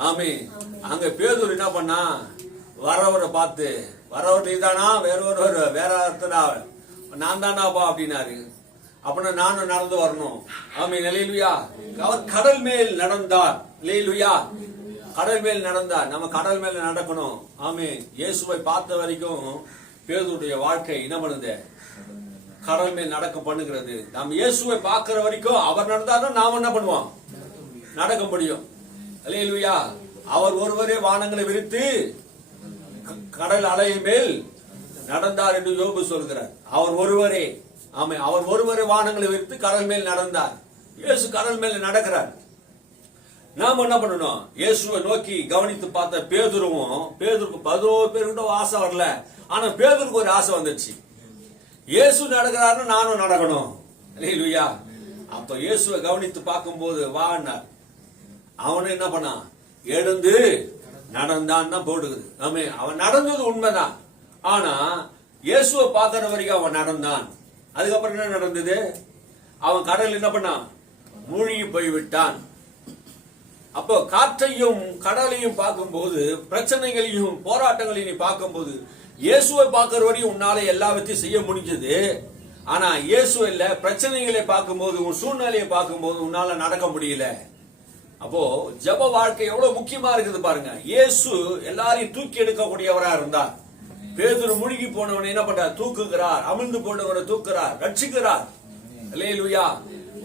ஆமீன். அங்க பேதுரு என்ன பண்ணா? வரவரை பார்த்து, வரவர் நீதானா? வேற ஒருத்தரா? நான் தானாப்பா அப்படின்னாரு. அப்படின்னா நானும் நடந்து வரணும். ஆமீன் அல்லேலூயா. அவர் கடல் மேல் நடந்தார். அல்லேலூயா. கடல் மேல் நடந்தார். நம்ம கடல் மேல நடக்கணும். ஆமீன். இயேசுவை பார்த்த வரைக்கும் பேதுருடைய வாழ்க்கை என்ன பண்ணுது? கடல் மேல் நடக்க பண்ணுகிறது. நாம் இயேசுவை பார்க்கிற வரைக்கும் அவர் நடந்தாலும் நாம் என்ன பண்ணுவோம்? நடக்க முடியும். அல்லேலூயா. அவர் ஒருவரே வானங்களை விரித்து கடல் அலையின் மேல் நடந்தார் என்று யோபு சொல்கிறார். அவர் ஒருவரே. ஆமா, அவர் ஒருவரே வானங்களை விரித்து கடல் மேல் நடந்தார். இயேசு கடல் மேல் நடக்கிறார். நாம என்ன பண்ணணும்? இயேசுவை நோக்கி கவனித்து பார்த்த பேதுருக்கு 11 பேருக்கிட்ட ஆசை வரல. ஆனா பேதுருக்கு ஒரு ஆசை வந்துச்சு. இயேசு நடக்கிறாருன்னு நானும் நடக்கணும். அல்லேலூயா. அப்ப இயேசுவை கவனித்து பார்க்கும் போது வான்னார். அவனு என்ன பண்ணான்? எழுந்து நடந்தான் தான் போடுது. ஆமே, அவன் நடந்தது உண்மைதான். ஆனா இயேசுவை பார்க்கிற வரைக்கும் அவன் நடந்தான். அதுக்கப்புறம் என்ன நடந்தது? அவன் கடல் என்ன பண்ணான்? மூழ்கி போய்விட்டான். அப்போ காற்றையும் கடலையும் பார்க்கும்போது, பிரச்சனைகளையும் போராட்டங்களையும் பார்க்கும்போது, இயேசுவை பார்க்கிற வரையும் உன்னால எல்லாவற்றையும் செய்ய முடிஞ்சது. ஆனா இயேசு இல்ல, பிரச்சனைகளை பார்க்கும்போது, உன் சூழ்நிலையை பார்க்கும்போது உன்னால நடக்க முடியல. அப்போ ஜெப வாழ்க்கை எவ்வளவு முக்கியமா இருக்குது பாருங்க. இயேசு எல்லாரையும் தூக்கி எடுக்கக்கூடியவரா இருந்தார். பேதுரு மூழ்கி போனவனை என்ன பண்றார்? தூக்குகிறார். அமிழ்ந்து போனவனை தூக்குறார், ரட்சிக்கிறார். அல்லேலூயா.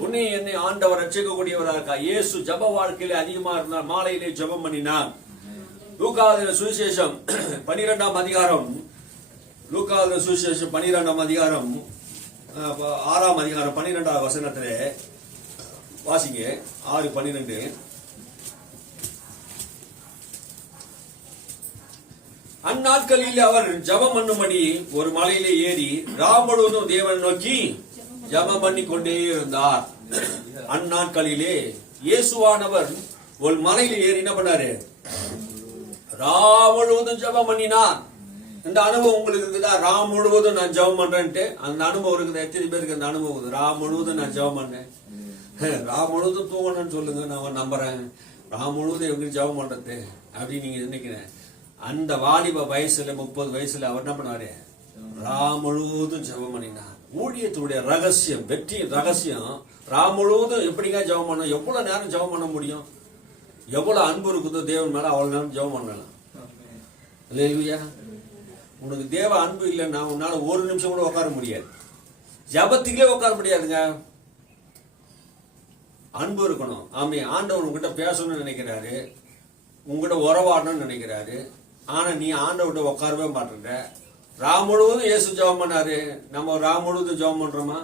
உன்னை என்னை ஆண்டவர் ரட்சிக்கக்கூடியவராக இருக்கா. இயேசு ஜப வாழ்க்கையில அதிகமா இருந்தார். மாலையிலே ஜபம் பண்ணினார். லூக்காவின் சுவிசேஷம் 12ஆம் அதிகாரம், லூக்காவின் சுவிசேஷம் 12ஆம் அதிகாரம் 6ஆம் அதிகாரம் 12ஆம் வசனத்திலே வாசிங்க. 6:12. அந்நாட்களில் அவர் ஜபம் பண்ணும்படி ஒரு மலையிலே ஏறி ராம் முழுவதும் தேவனை நோக்கி ஜபம் பண்ணி கொண்டே இருந்தார். அந்நாட்களிலே இயேசுவானவர் ஒரு மலையில ஏறி என்ன பண்ணாரு? ராம் முழுவதும் ஜபம் பண்ணினார். இந்த அனுபவம் உங்களுக்கு இருக்குதா? ராம் முழுவதும் நான் ஜபம் பண்றேன்ட்டு அந்த அனுபவம் இருக்குது. எத்தனை பேருக்கு அந்த அனுபவம் இருக்குது? ராம் முழுவதும் நான் ஜபம் பண்ணேன். ராம் முழுவதும் தூங்கணும்னு சொல்லுங்க, நான் நம்புறேன். ராம் முழுவதும் எப்படி ஜபம் பண்றது அப்படின்னு நீங்க நினைக்கிறேன். அந்த வாலிப வயசுல 30 வயசுல அவர் என்ன பண்ணாரு? ராம் முழுவதும் ஜபம் பண்ணினார். ஊழியத்துடைய ரகசியம், வெற்றி ரகசியம் ராம் முழுவதும் எப்படிங்க ஜபம் பண்ண? எவ்வளவு நேரம் ஜபம் பண்ண முடியும்? எவ்வளவு அன்பு இருக்குதோ தேவன் மேல அவ்வளவு நேரம் ஜபம் பண்ணலாம். இல்லையா? உனக்கு தேவ அன்பு இல்லைன்னா உன்னால ஒரு நிமிஷம் கூட உட்கார முடியாது. ஜபத்துக்கே உட்கார முடியாதுங்க. அன்பு இருக்கணும். ஆமே, ஆண்டவர் உங்ககிட்ட பேசணும்னு நினைக்கிறாரு, உங்ககிட்ட உறவாடணும்னு நினைக்கிறாரு. ஆனா நீ ஆண்டவர்கிட்ட உட்காரவே மாட்டேன்ற. ராம் முழுவதும் இயேசு ஜெபம் பண்ணாரு. நம்ம ராம் முழுவதும் ஜெபம் பண்றோமா?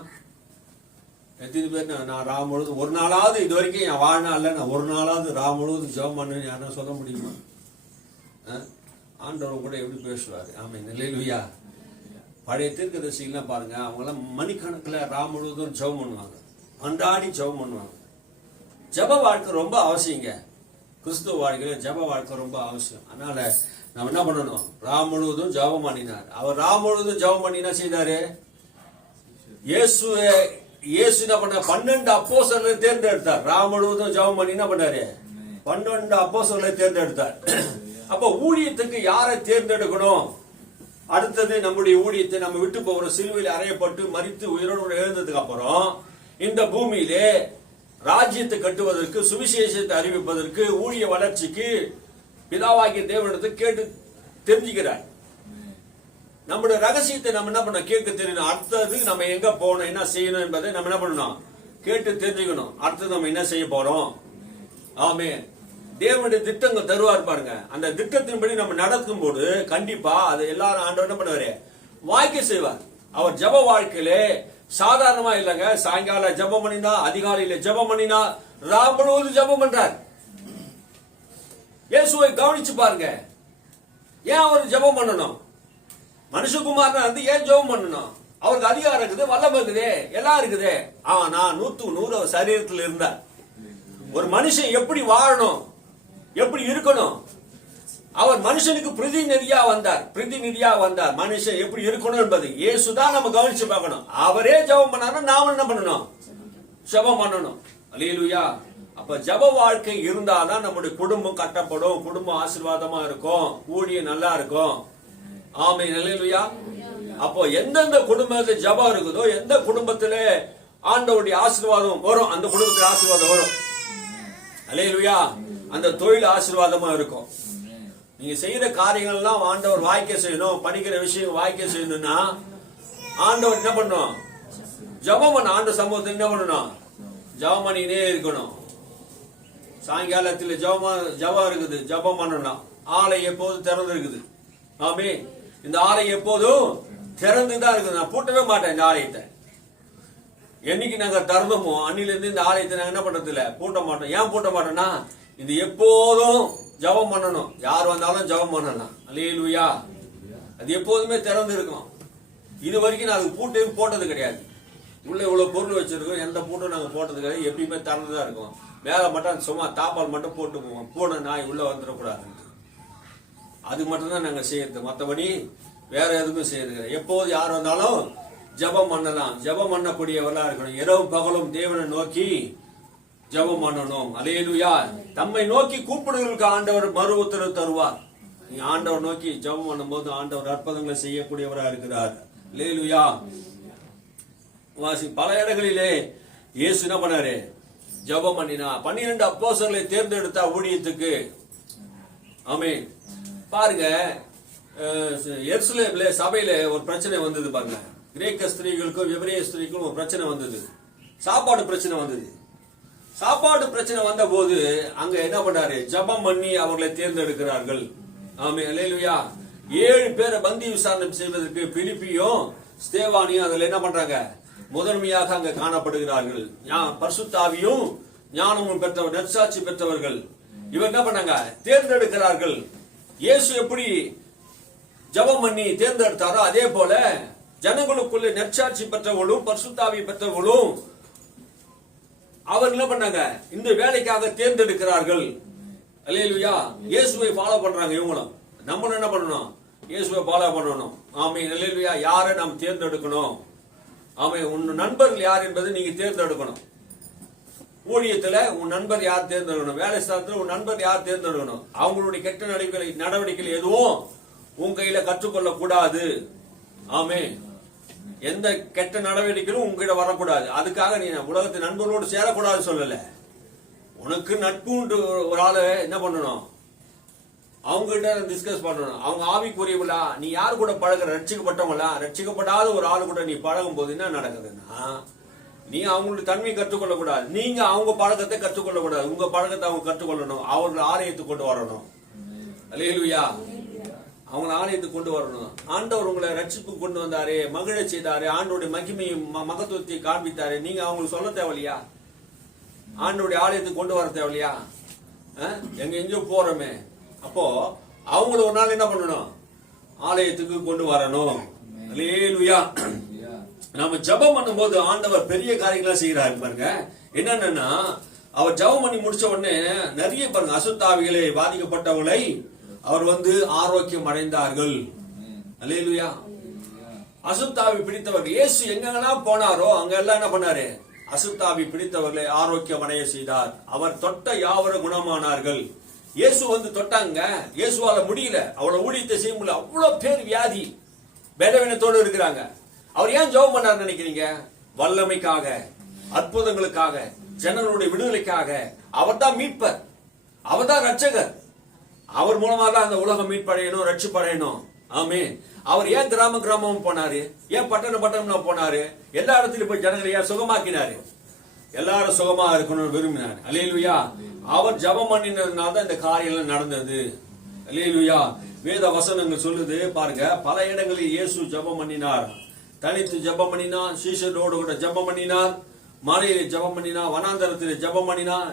எத்தனை பேர் நான் ராம் முழுவதும் ஒரு நாளாவது இது வரைக்கும் என் வாழ்நாள்ல நான் ஒரு நாளாவது ராம் முழுவதும் ஜெபம் பண்ணேன்னு யாரும் சொல்ல முடியுமா? ஆண்டவர் கூட எப்படி பேசுவாரு? ஆமே, நிலையிலுயா. பழைய தீர்க்கதரிசிகள்லாம் பாருங்க, அவங்கெல்லாம் மணிக்கணக்கில் ராம் முழுவதும் ஜெபம் பண்ணுவாங்க, அன்றாடி ஜெபம் பண்ணுவாங்க. ஜப வாழ்க்கை ரொம்ப அவசியங்க. கிறிஸ்துவ வாழ்க்கையில ஜப வாழ்க்கை ரொம்ப அவசியம். அதனால நம்ம என்ன பண்ணணும்? ராம் முழுவதும் ஜபம் பண்ணினார். அவர் ராம் முழுவதும் ஜபம் பண்ணினா செய்தாரு. இயேசு என்ன பண்ண? 12 அப்போஸ்தலரை தேர்ந்தெடுத்தார். ராம் முழுவதும் ஜபம் பண்ணி என்ன பண்ணாரு? 12 அப்போஸ்தலரை தேர்ந்தெடுத்தார். அப்ப ஊழியத்துக்கு யாரை தேர்ந்தெடுக்கணும்? அடுத்தது நம்முடைய ஊழியத்தை நம்ம விட்டு போகிற சிலுவையில் அறையப்பட்டு மரித்து உயிரோடு எழுந்ததுக்கு அப்புறம் இந்த பூமியிலே ராஜ்யத்தை கட்டுவதற்கு, சுவிசேஷத்தை அறிவிப்பதற்கு, ஊழிய வளர்ச்சிக்கு பிதாவாகிய தேவனிடத்தை கேட்டு தெரிஞ்சுக்கிறார். நம்முடைய ரகசியத்தை நம்ம என்ன பண்ண கேட்க தெரியணும். அடுத்தது நம்ம எங்க போகணும், என்ன செய்யணும் என்பதை நம்ம என்ன பண்ணணும்? கேட்டு தெரிஞ்சுக்கணும். அடுத்தது நம்ம என்ன செய்ய போறோம்? ஆமே, தேவனுடைய திட்டங்கள் தருவார் பாருங்க. அந்த திட்டத்தின்படி நம்ம நடக்கும் போது கண்டிப்பா அது எல்லாரும் ஆண்டவர் என்ன பண்ணுவாரு? வாய்க்க செய்வார். அவர் ஜப வாழ்க்கையிலே சாதாரணமா இல்லைங்க. சாயங்கால ஜபம் பண்ணினா, அதிகாலையில ஜபம் பண்ணினா, ராம் முழுவதும் ஜபம் பண்றார். இயேசுவை கவனிச்சு பாருங்க. ஏன் அவர் ஜபம் பண்ணணும்? மனுஷகுமாரனா வந்து ஏன் ஜபம் பண்ணணும்? அவருக்கு அதிகாரம் இருக்குது, வல்லமை இருக்குது, எல்லாம் இருக்குது. ஆனா 100 சரீரத்தில் இருந்தார். ஒரு மனுஷன் எப்படி வாழணும், எப்படி இருக்கணும், அவர் மனுஷனுக்கு பிரதிநிதியா வந்தார். மனுஷன் எப்படி இருக்கணும் என்பது இயேசுதான் நம்ம கவனிச்சு பார்க்கணும். அவரே ஜெபம் பண்ணாரு, நாம என்ன பண்ணணும்? ஜெபம் பண்ணணும். அல்லேலூயா. அப்ப ஜெப வாழ்க்கை இருந்தாதான் நம்முடைய குடும்பம் கட்டப்படும், குடும்பம் ஆசீர்வாதமா இருக்கும், ஊழியம் நல்லா இருக்கும். ஆமென், அல்லேலூயா. அப்போ எந்தெந்த குடும்பத்தில் ஜெபம் இருக்குதோ, எந்த குடும்பத்திலே ஆண்டவருடைய ஆசீர்வாதம் வரும், அந்த குடும்பத்தில் ஆசீர்வாதம் வரும். அல்லேலூயா. அந்த தொழில் ஆசீர்வாதமா இருக்கும். நீங்க செய்யற காரியங்கள் எல்லாம் ஆண்டவர் வாய்க்க செய்யணும். படிக்கிற விஷயம் வாய்க்க செய்யணும்னா ஆண்டவர் என்ன பண்ணணும்? ஜபம் பண்ண. ஆண்ட சமூகத்தில் என்ன பண்ணணும்? ஜபம் பண்ணினே இருக்கணும். சாயங்காலத்தில் ஜபம் இருக்குது, ஜபம் பண்ணணும். ஆலை எப்போதும் திறந்து இருக்குது. ஆமே, இந்த ஆலை எப்போதும் திறந்துதான் இருக்குது. நான் பூட்டவே மாட்டேன் இந்த ஆலயத்தை. என்னைக்கு நாங்க திறந்தோமோ அன்னில இருந்து இந்த ஆலயத்தை நாங்க என்ன பண்றது இல்ல, பூட்ட மாட்டோம். ஏன் பூட்ட மாட்டோம்னா இது எப்போதும் ஜபம் பண்ணணும். யார் வந்தாலும் ஜபம் பண்ணலாம். அல்லேலூயா. அது எப்போதுமே திறந்து இருக்கும். இது வரைக்கும் நான் அதுக்கு பூட்டையும் போட்டது கிடையாது. உள்ள இவ்வளவு பொருள் வச்சிருக்கோம், எந்த பூட்டும் நாங்க போட்டது கிடையாது. எப்பயுமே திறந்துதான் இருக்கும். மேல மட்டும் சும்மா தாப்பால் மட்டும் போட்டு போவோம். பூனை நாய் உள்ள வந்துடக்கூடாது. அது மட்டும் தான் நாங்க செய்யறது. மற்றபடி வேற எதுக்கும் செய்யறது கிடையாது. எப்போது யார் வந்தாலும் ஜபம் பண்ணலாம். ஜபம் பண்ணக்கூடியவர்களா இருக்கணும். இரவு பகலும் தேவனை நோக்கி ஜபம் பண்ணணும். அல்லேலூயா. தம்மை நோக்கி கூப்பிடுவதற்கு ஆண்டவர் மறு உத்தரவு தருவார். நீங்க ஆண்டவர் நோக்கி ஜபம் பண்ணும் போது ஆண்டவர் அற்புதங்களை செய்யக்கூடியவரா இருக்கிறார். அல்லேலூயா. பல இடங்களிலே இயேசு என்ன பண்ணாரு? ஜபம் பண்ணினா. 12 அப்போஸ்தலரை தேர்ந்தெடுத்தா ஊழியத்துக்கு. ஆமென். பாருங்க, எருசலேமிலே சபையில ஒரு பிரச்சனை வந்தது பாருங்க. கிரேக்க ஸ்திரீகளுக்கும் எபிரேய ஸ்திரீகளுக்கும் ஒரு பிரச்சனை வந்தது. சாப்பாடு பிரச்சனை வந்தது. சாப்பாடு பிரச்சனை வந்த போது அங்க என்ன பண்ணாரு? ஜெபம் பண்ணி அவர்களை தேர்ந்தெடுக்கிறார்கள். ஆமென், அல்லேலூயா. 7 பேரை பந்தி விசாரணை செய்வதற்கு பிலிப்பியும் ஸ்தேவானியும் அதுல என்ன பண்றாங்க? முதன்மையாக அங்க காணப்படுகிறார்கள். பரிசுத்த ஆவியும் ஞானமும் பெற்றவர், நற்சாட்சி பெற்றவர்கள். இவர் என்ன பண்ணாங்க? தேர்ந்தெடுக்கிறார்கள். இயேசு எப்படி ஜெபம் பண்ணி தேர்ந்தெடுத்தாரோ அதே போல ஜனங்களுக்குள்ள நற்சாட்சி பெற்றவர்களும் பரிசுத்தாவி பெற்றவர்களும் அவர் என்ன பண்ணாங்க? இந்த வேலைக்காக தேர்ந்தெடுக்கிறார்கள். அல்லேலூயா. இயேசுவை ஃபாலோ பண்றாங்க இவங்களும். நம்மளும் என்ன பண்ணணும்? இயேசுவை ஃபாலோ பண்ணணும். ஆமென், அல்லேலூயா. யாரை நாம் தேர்ந்தெடுக்கணும்? ஆமென். உன் நண்பர்கள் யார் என்பதை நீங்க தேர்ந்தெடுக்கணும். ஊழியத்துல உன் நண்பர் யார் தேர்ந்தெடுக்கணும். வேலை ஸ்தலத்துல உன் நண்பர் யார் தேர்ந்தெடுக்கணும். அவங்களுடைய கெட்ட நடவடிக்கைகள் எதுவும் உன் கையில கற்றுக்கொள்ள கூடாது. ஆமென். எந்த கெட்ட நடவடிக்கைகளும் உங்ககிட்ட வரக்கூடாது. அதுக்காக நீ உலகத்து நண்பர்களோடு சேரக்கூடாது சொல்லல. உனக்கு நட்பு ஒரு ஆளு என்ன பண்ணணும்? அவங்க கிட்ட டிஸ்கஸ் பண்ணணும். அவங்க ஆவிக்குரியவங்களா, நீ யாரு கூட பழகுற? ரட்சிக்கப்பட்டவங்களா? ரட்சிக்கப்படாத ஒரு ஆளு கூட நீ பழகும் போது என்ன நடக்குதுன்னா, நீ அவங்களுடைய தன்மையை கற்றுக்கொள்ள கூடாது. நீங்க அவங்க பழக்கத்தை கற்றுக்கொள்ள கூடாது. உங்க பழக்கத்தை அவங்க கற்றுக்கொள்ளணும். அவர்கள் ஆலயத்துக்கு கொண்டு வரணும். அல்லேலூயா. அவங்களை ஆலயத்துக்கு கொண்டு வரணும். ஆண்டவர் உங்களை ரட்சிப்பு கொண்டு வந்தாரு, மகிழ செய்தாரு, ஆண்டோடைய மகிமையும் மகத்துவத்தை காண்பித்தாரு. நீங்க அவங்களுக்கு சொல்ல தேவையில்லையா? ஆண்டோடைய ஆலயத்துக்கு கொண்டு வர தேவையில்லையா? எங்கேயோ போறோமே. அப்போ அவங்கள ஒரு நாள் என்ன பண்ணணும்? ஆலயத்துக்கு கொண்டு வரணும். அல்லேலூயா. நாம ஜெபம் பண்ணும்போது ஆண்டவர் பெரிய காரியங்களா செய்யறாரு பாருங்க. என்னன்னா, அவர் ஜெபம் பண்ணி முடிச்ச உடனே நிறைய பாருங்க அசுத்தாவிகளை பாதிக்கப்பட்டவர்களை அவர் ஆரோக்கியம் அடைந்தார்கள். அல்லேலூயா. அசுத்தாவி பிடித்தவர்கள் இயேசு எங்கெல்லாம் போனாரோ அங்க எல்லாம் என்ன பண்ணாரு? அசுத்தாவி பிடித்தவர்களை ஆரோக்கியம் அடைய செய்தார். அவர் தொட்ட யாவரும் குணமானார்கள். இயேசு தொட்டாங்க. இயேசுவால முடியல, அவ்வளவு ஊழியத்தை செய்ய முடியல. அவ்வளவு பேர் வியாதி பலவீனத்தோடு இருக்கிறாங்க. அவர் ஏன் ஜெபம் பண்ணார் நினைக்கிறீங்க? வல்லமைக்காக, அற்புதங்களுக்காக, ஜனங்களுடைய விடுதலைக்காக. அவர் தான் மீட்பர், அவர் தான் ரட்சகர். அவர் மூலமா தான் அந்த உலகம் மீட்படையணும், ரட்சிப்படையணும். ஆமென். அவர் ஏன் கிராமம் போனாரு? ஏன் பட்டணம் போனாரு? எல்லா இடத்துலயும் போய் ஜனங்களை ஏன் சுகமாக்கினாரு? எல்லாரும் சுகமா இருக்கணும்னு விரும்பினார். அல்லேலூயா. அவர் ஜெபம் பண்ணினதுனால தான் இந்த காரியம் நடந்தது. அல்லேலூயா. வேத வசனங்கள் சொல்லுது பாருங்க. பல இடங்களில் இயேசு ஜெபம் பண்ணினார். தனித்து ஜெபம் பண்ணினார், சீஷரோடு கூட ஜெபம் பண்ணினார், மலையிலே ஜெபம் பண்ணினார், வனாந்தரத்திலே ஜெபம் பண்ணினார்,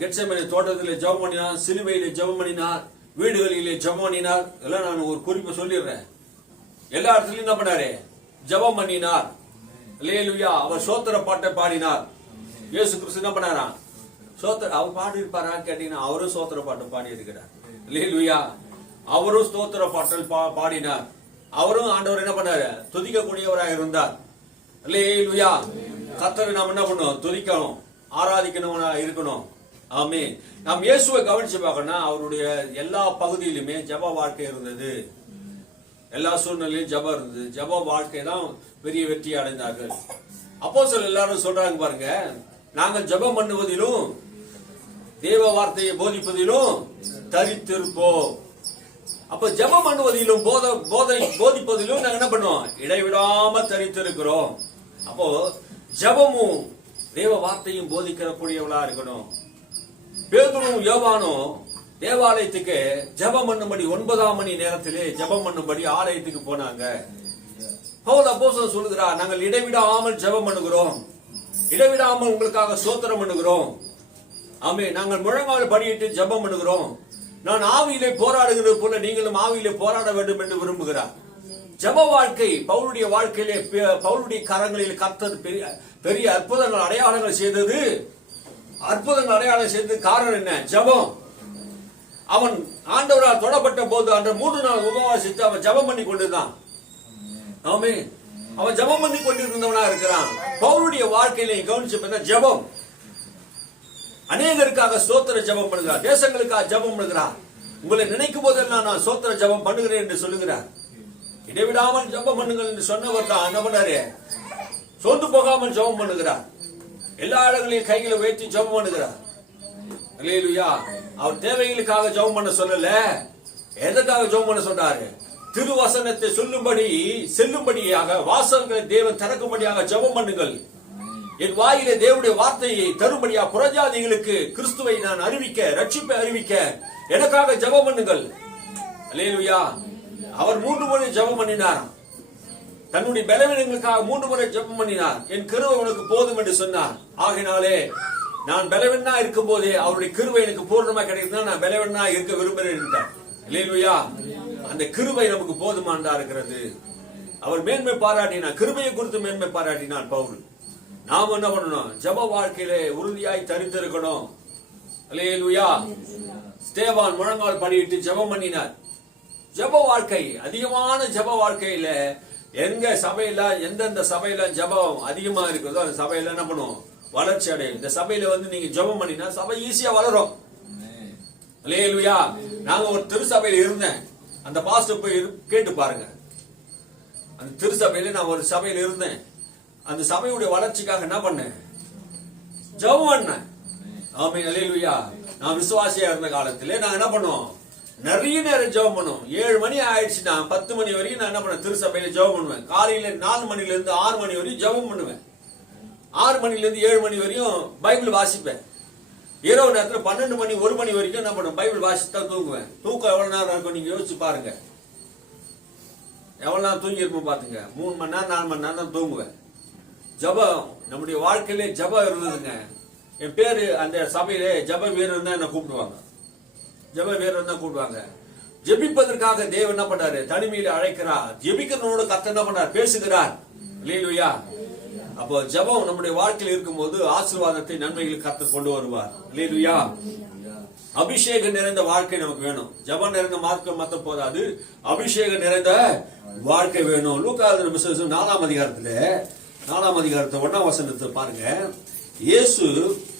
கெத்செமனே தோட்டத்திலே ஜெபம் பண்ணினார், சிலுவையிலே ஜெபம் பண்ணினார், வீடுகளிலே ஜெபம் பண்ணினார். எல்லாம் நான் ஒரு குறிப்பை சொல்லிடுறேன். எல்லா இடத்துலயும் என்ன பண்ணாரு? ஜெபம் பண்ணினார். அல்லேலூயா. அவர் சோத்திர பாட்டை பாடினார். இயேசு கிறிஸ்து என்ன பண்ணாரா? அவர் பாடி இருப்பாரா கேட்டீங்கன்னா அவரும் சோத்திர பாட்டு பாடி இருக்கிறார். அல்லேலூயா. அவரும் ஸ்தோத்திர பாட்டல் பாடினார். அவரும் ஆண்டவர் என்ன பண்ணாரு? துதிக்கக்கூடியவராக இருந்தார். அல்லேலூயா. கர்த்தரை நாம் என்ன பண்ணணும்? துதிக்கணும், ஆராதிக்கணும், இருக்கணும். ஆமென். நாம் இயேசுவை கவனிச்சு பார்க்கணும். அவருடைய எல்லா பகுதியிலுமே ஜெப வாழ்க்கை இருந்தது. எல்லா சூழ்நிலையும் ஜெபம் இருந்தது. ஜெப வாழ்க்கை தான் பெரிய வெற்றி அடைந்தார்கள். அப்போஸ்தலர் எல்லாரும் சொல்றாங்க பாருங்க, நாங்கள் ஜெபம் பண்ணுவதிலும் தேவ வார்த்தையை போதிப்பதிலும் தரித்திருப்போம். அப்ப ஜெபம் பண்ணுவதிலும் போதிப்பதிலும் நாங்க என்ன பண்ணுவோம்? இடைவிடாம தரித்திருக்கிறோம். அப்போ ஜெபமும் தேவ வார்த்தையும் போதிக்கக்கூடியவளா இருக்கணும். பேதுருவும் யோவானும் தேவாலயத்துக்கு ஜெபம் பண்ணும்படி 9ஆம் மணி நேரத்திலே ஜெபம் பண்ணும்படி ஆலயத்துக்கு போனாங்க. பவுல் அப்போஸ்தலன் சொல்லுகிறார், நாங்கள் இடைவிடாமல் ஜெபம் பண்ணுகிறோம், இடைவிடாமல் உங்களுக்காக ஸ்தோத்திரம் பண்ணுகிறோம். ஆமென். நாங்கள் முழங்கால் படியிட்டு ஜெபம் பண்ணுகிறோம். நான் ஆவியிலே போராடுகிறது போல நீங்களும் ஆவியிலே போராட வேண்டும் என்று விரும்புகிறார். ஜெப வாழ்க்கை பவுலுடைய வாழ்க்கையிலே, பவுலுடைய கரங்களில் கர்த்தர் பெரிய அற்புதங்கள் அடையாளங்கள் செய்தது. அற்புதங்கள் அடையாளம் செய்தது காரணம் என்ன? ஜெபம். அவன் ஆண்டவரால் தொடப்பட்ட போது அந்த 3 நாள் உபவாசித்து அவன் ஜெபம் பண்ணி கொண்டிருந்தான். ஆமென். அவன் ஜெபம் பண்ணி கொண்டிருந்தவனா இருக்கிறான். பவுலுடைய வாழ்க்கையில கவனிச்சு பார்த்தா ஜெபம். அநேகருக்காக ஸ்தோத்திர ஜெபம் பண்ணுகிறார், தேசங்களுக்காக ஜெபம் பண்ணுகிறார். உங்களை நினைக்கும் போதெல்லாம் நான் ஸ்தோத்திர ஜெபம் பண்ணுகிறேன் என்று சொல்லுகிறார். இடைவிடாமல் ஜெபம் பண்ணுங்கள் என்று சொன்னவர் தான் என்ன பண்ணாரு? சோர்ந்து போகாமல் ஜெபம் பண்ணுகிறார். எல்லா இடங்களையும் கைகளை உயர்த்தி ஜெபம் பண்ணுகிறார். அல்லேலூயா. அவர் தேவைகளுக்காக ஜெபம் பண்ண சொல்லல, எதற்காக ஜெபம் பண்ண சொன்னாரு? திருவசனத்தை சொல்லும்படி செல்லும்படியாக வாசல்களை தேவன் திறக்கும்படியாக ஜெபம் பண்ணுங்கள். என் வாயிலே தேவனுடைய வார்த்தையை தரும்படியா புறஜாதிகளுக்கு கிறிஸ்துவை நான் அறிவிக்க, ரட்சிப்பை அறிவிக்க எனக்காக ஜெபம் பண்ணுங்கள். அல்லேலூயா. அவர் 3 முறை ஜெபம் பண்ணினார். தன்னுடைய பலவீனங்களுக்காக 3 முறை ஜெபம் பண்ணினார். என் கிருபை உனக்கு போதும் என்று சொன்னார். ஆகினாலே நான் பலவீனா இருக்கும் போதே அவருடைய கிருபை எனக்கு பூர்ணமா கிடைக்குதுன்னா நான் பலவீனா இருக்க விரும்புகிறேன். அல்லேலூயா. அந்த கிருபை நமக்கு போதுமானதா இருக்கிறது. அவர் மேன்மை பாராட்டினார், கிருபையை குறித்து மேன்மை பாராட்டினார் பவுல். நாம் என்ன பண்ணணும்? ஜெப வாழ்க்கையிலே உறுதியாய் தரித்திருக்கணும். அல்லேலூயா. ஸ்தேவான் முழங்கால் படியிட்டு ஜெபம் பண்ணினார். ஜெப வாழ்க்கை, அதிகமான ஜெப வாழ்க்கையில எங்க சபையில, எந்தெந்த சபையில ஜெபம் அதிகமா இருக்குதோ அந்த சபையில என்ன பண்ணும்? வளர்ச்சி அடையும். இந்த சபையில நீங்க ஜெபம் பண்ணினா சபை ஈஸியா வளரும். அல்லேலூயா. நாங்க ஒரு திருச்சபையில இருந்தேன். அந்த பாஸ்டர் போய் கேட்டு பாருங்க. அந்த திருச்சபையில நான் ஒரு சபையில இருந்தேன். அந்த சபையுடைய வளர்ச்சிக்காக என்ன பண்ணேன்? ஜெபம் பண்ணேன். ஆமென். அல்லேலூயா. நான் விசுவாசியா இருந்த காலத்திலே நான் என்ன பண்ணுவோம்? நிறைய நேரம் ஜெபம் பண்ணுவோம். 7 மணி ஆயிடுச்சுன்னா 10 மணி வரைக்கும் நான் என்ன பண்ணேன்? திருச்சபையில ஜெபம் பண்ணுவேன். காலையில 4 மணில இருந்து 6 மணி வரையும் ஜெபம் பண்ணுவேன். 6 மணில இருந்து 7 மணி வரையும் பைபிள் வாசிப்பேன். இரவு நேரத்துல 12 மணி 1 மணி வரைக்கும் என்ன பண்ணுவேன்? பைபிள் வாசித்து தான் தூங்குவேன். தூக்கம் எவ்வளவு நேரம் இருக்கும் நீங்க யோசிச்சு பாருங்க. எவ்வளவு நேரம் தூங்கி இருப்போம் பாத்துங்க. 3 மணி நேரம் 4 மணி நேரம் தான் தூங்குவேன். ஜெபம், நம்முடைய வாழ்க்கையிலே ஜெபம் இருந்ததுங்க. என் பேரு அந்த சபையிலே ஜெப வீரன் தான் என்ன கூப்பிடுவாங்க. ஜெப வீரன் தான் கூப்பிடுவாங்க. ஜெபிப்பதற்காக தேவன் என்ன பண்றாரு? தனிமையில அழைக்கிறார். ஜெபிக்கிறவனோட கர்த்தர் என்ன பண்றார்? பேசுகிறார். அல்லேலூயா. அப்போ ஜெபம் நம்முடைய வாழ்க்கையில் இருக்கும்போது ஆசீர்வாதத்தை, நன்மைகளை கர்த்தர் கொண்டு வருவார். அல்லேலூயா. அபிஷேகம் நிறைந்த வாழ்க்கை நமக்கு வேணும். ஜெபம் நிறைந்த வாழ்க்கை மத்த போதாது, அபிஷேகம் நிறைந்த வாழ்க்கை வேணும். லூக்கா 4ஆம் அதிகாரத்துல 4ஆம் அதிகாரத்தை 1ஆம் வசனத்தை பாருங்க. இயேசு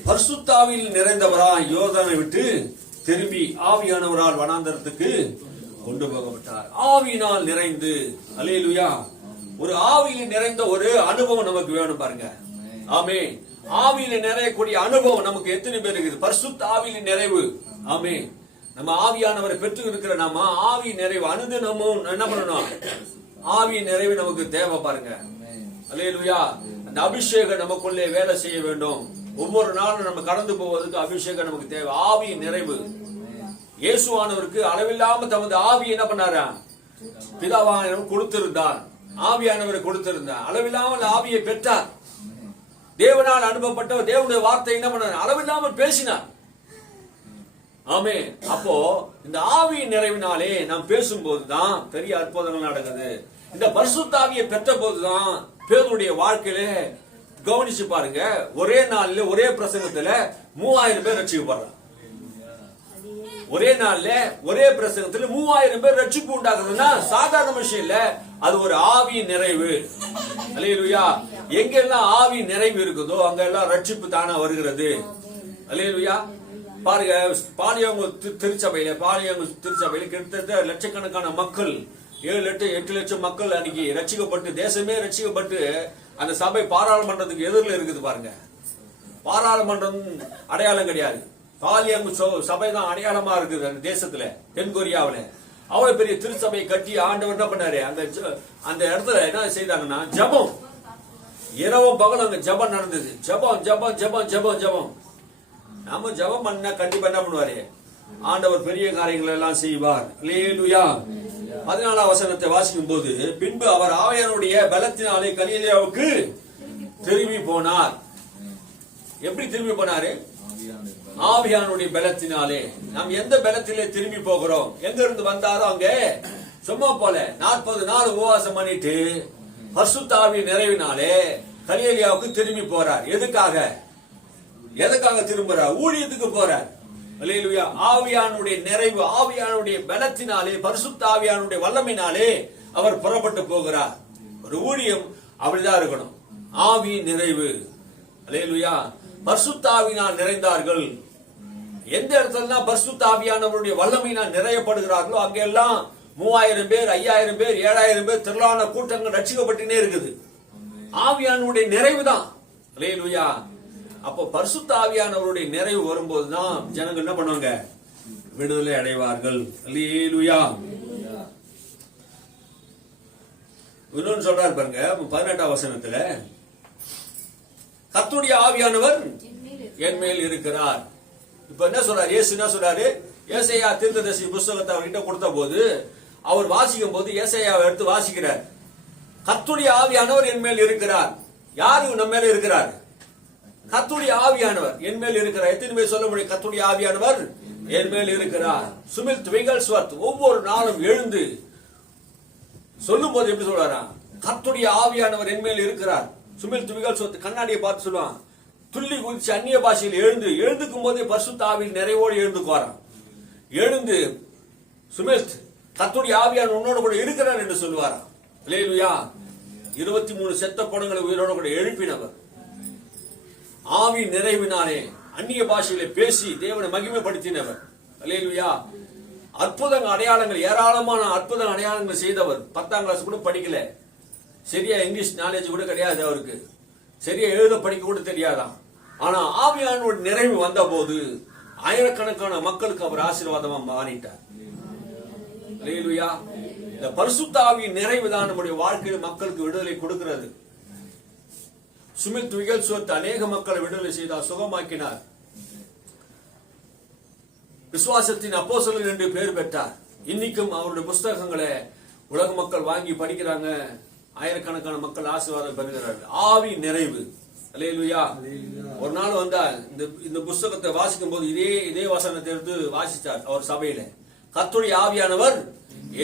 பரிசுத்தாவியில் நிறைந்தவராய் யோர்தானை விட்டு திரும்பி ஆவியானவரால் வனாந்தரத்துக்கு கொண்டு போகப்பட்டார். ஆவியினால் நிறைந்து. அல்லேலூயா. ஒரு ஆவியில் நிறைந்த ஒரு அனுபவம் நமக்கு வேணும் பாருங்க. ஆமென். ஆவியில நிறையக்கூடிய அனுபவம் நமக்கு எத்தனை பேர் இருக்குது? பரிசுத்த ஆவியில நிறைவு. ஆமென். நம்ம ஆவியானவரை பெற்று இருக்கிற நாம ஆவி நிறைவு அனுதினமும் என்ன பண்ணணும்? ஆவி நிறைவு நமக்கு தேவை பாருங்க. அல்லேலூயா. அந்த அபிஷேகம் நமக்குள்ளே வேலை செய்ய வேண்டும். ஒவ்வொரு நாளும் நம்ம கடந்து போவதற்கு அபிஷேகம் நமக்கு தேவை. ஆவி நிறைவு. இயேசுவானவருக்கு அளவில்லாம தமது ஆவி என்ன பண்ணாரா? பிதாவானவர் கொடுத்திருந்தார். ஆவியானவரை கொடுத்திருந்தார். அளவில்லாமல் ஆவியை பெற்றார். தேவனால் அனுப்பப்பட்ட தேவனுடைய வார்த்தை என்ன பண்ணார்? அளவில்லாமல் பேசினார். ஆமே. அப்போ இந்த ஆவியின் நிறைவினாலே நாம் பேசும்போதுதான் பெரிய அற்புதங்கள் நடக்குது. இந்த பரிசுத்த ஆவியை பெற்ற போதுதான் பேருடைய வாழ்க்கையில கவனிச்சு பாருங்க. ஒரே நாள்ல ஒரே பிரசங்கத்துல 3000 பேர் ரட்சிக்கப்படுறாங்க. ஒரே நாள்ல ஒரே பிரசங்கத்துல 3000 பேர் ரட்சிப்பு உண்டாக்குதுன்னா சாதாரண விஷயம் இல்ல. அது ஒரு ஆவியின் நிறைவு. அல்லேலூயா. எங்கெல்லாம் ஆவி நிறைவு இருக்குதோ அங்கெல்லாம் ரட்சிப்பு தானா வருகிறது. அல்லேலூயா. பாருங்க, பாலியங்க திருச்சபையில கிட்டத்தட்ட லட்சக்கணக்கான மக்கள், 7-8 லட்சம் மக்கள் அன்னைக்கு ரட்சிக்கப்பட்டு, தேசமே ரட்சிக்கப்பட்டு அந்த சபை பாராளுமன்றத்துக்கு எதிரில் இருக்குது பாருங்க. பாராளுமன்றம் அடையாளம் கிடையாது, பாலியங்க சபை தான் அடையாளமா இருக்குது அந்த தேசத்துல, தென்கொரியாவில. அவ்வளவு பெரிய திருச்சபை கட்டி ஆண்டவர் என்ன பண்ணாரு? அந்த இடத்துல என்ன செய்தாங்கன்னா ஜபம், இரவும் பகலும் அங்க ஜபம் நடந்தது. ஜபம் ஜபம் ஜபம் ஜபம் ஜபம். நாம ஜபம் பண்ணா கண்டிப்பா என்ன பண்ணுவாரு? ஆண்டவர் பெரிய காரியங்கள் எல்லாம் செய்வார். அல்லேலூயா. 14ஆம் வசனத்தை வாசிக்கும் போது, பின்பு அவர் ஆவியானுடைய பலத்தினாலே கலிலேயாவுக்கு திரும்பி போனார். எப்படி திரும்பி போனாரு? ஆவியானுடைய பலத்தினாலே. நாம் எந்த பலத்திலே திரும்பி போகிறோம்? எங்க இருந்து வந்தாரோ அங்க சும்மா போல 40 நாள் உபவாசம் பண்ணிட்டு பரிசுத்த ஆவி நிறைவினாலே கலிலேயாவுக்கு திரும்பி போறார். எதுக்காக திரும்புறார்? ஊழியத்துக்கு போறார். அல்லேலூயா. ஆவியானுடைய நிறைவு, ஆவியானுடைய பலத்தினாலே, பரிசுத்த ஆவியானுடைய வல்லமையினாலே அவர் புறப்பட்டு போகிறார். ஒரு ஊழியம் அப்படிதான் இருக்கணும். ஆவி நிறைவு. அல்லேலூயா. பரிசுத்த ஆவியினால் நிறைந்தார்கள். எந்த இடத்துல பரிசுத்த ஆவியானவருடைய வல்லமையினால் நிறையப்படுகிறார்களோ அங்கெல்லாம் 3000 பேர், 5000 பேர், 7000 பேர் திரளான கூட்டங்கள் ரட்சிக்கப்பட்டுனே இருக்குது. ஆவியானுடைய நிறைவு தான். அல்லேலூயா. அப்போ பரிசுத்த ஆவியானவருடைய நிறைவு வரும்போதுதான் ஜனங்கள் என்ன பண்ணுவாங்க? விடுதலை அடைவார்கள். அல்லேலூயா. இன்னொன்னு சொல்றாரு பாருங்க, 18ஆம் வசனத்துல, கர்த்தருடைய ஆவியானவர் என்மேல் என் மேல் இருக்கிறார். இப்ப என்ன சொல்றாரு? இயேசு என்ன சொல்றாரு? ஏசாயா தீர்க்கதரிசி புஸ்தகத்தை அவர்கிட்ட கொடுத்த போது அவர் வாசிக்கும் போது ஏசாயாவை எடுத்து வாசிக்கிறார். கர்த்தருடைய ஆவியானவர் என் மேல் இருக்கிறார். யாரு நம்ம மேல இருக்கிறார்? கர்த்தருடைய ஆவியானவர் என் மேல் இருக்கிறார். எத்தனை பேர் சொல்ல முடியும்? கர்த்தருடைய ஆவியானவர் என் மேல் இருக்கிறார். சுமித் விகல்ஸ்வர்த் ஒவ்வொரு நாளும் எழுந்து சொல்லும் போது எப்படி சொல்றாரா? கர்த்தருடைய ஆவியானவர் என் மேல் இருக்கிறார். சுமித் விகல்ஸ்வர்த் கண்ணாடியை பார்த்து சொல்லுவான், துள்ளி குதிச்சு அந்நிய பாஷையில் எழுந்துக்கும் போதே பரிசுத்த ஆவியில் நிறைவோடு எழுந்துக்குவாராம். எழுந்து சுமித் கர்த்தருடைய ஆவியானவர் உன்னோட கூட இருக்கிறார் என்று சொல்லுவாராம். அல்லேலூயா. 23 செத்த படங்களை உயிரோட கூட எழுப்பினவர். ஆவி நிறைவினாலே அந்நிய பாஷையில பேசி தேவனை மகிமைப்படுத்தினவர். அல்லேலூயா. அற்புதங்கள் அடையாளங்கள் ஏராளமான அற்புத அடையாளங்கள் செய்தவர். 10ஆம் கிளாஸ் கூட படிக்கல, சரியா இங்கிலீஷ் நாலேஜ் கூட கிடையாது அவருக்கு, சரியா எழுத படிக்க கூட தெரியாதான். ஆனா ஆவியானோட நிறைவு வந்த போது ஆயிரக்கணக்கான மக்களுக்கு அவர் ஆசீர்வாதமா மாறிட்டார். அல்லேலூயா. இந்த பரிசுத்த ஆவியின் நிறைவு தான் நம்முடைய வாழ்க்கையில் மக்களுக்கு விடுதலை கொடுக்கிறது. சுமித் விகல்ஸ்வர்த் அநேக மக்களை விடுதலை செய்தார், சுகமாக்கினார். விசுவாசத்தின் அப்போஸ்தலர் என்று பெயர் பெற்றார். இன்னைக்கும் அவருடைய புஸ்தகங்களை உலக மக்கள் வாங்கி படிக்கிறாங்க. ஆயிரக்கணக்கான மக்கள் ஆசீர்வாதம் பெறுகிறார்கள். ஆவி நிறைவு. அல்லேலூயா. ஒரு நாள் வந்தா இந்த புஸ்தகத்தை வாசிக்கும் போது இதே வசனத்தை எடுத்து வாசித்தார் அவர் சபையில. கர்த்தருடைய ஆவியானவர்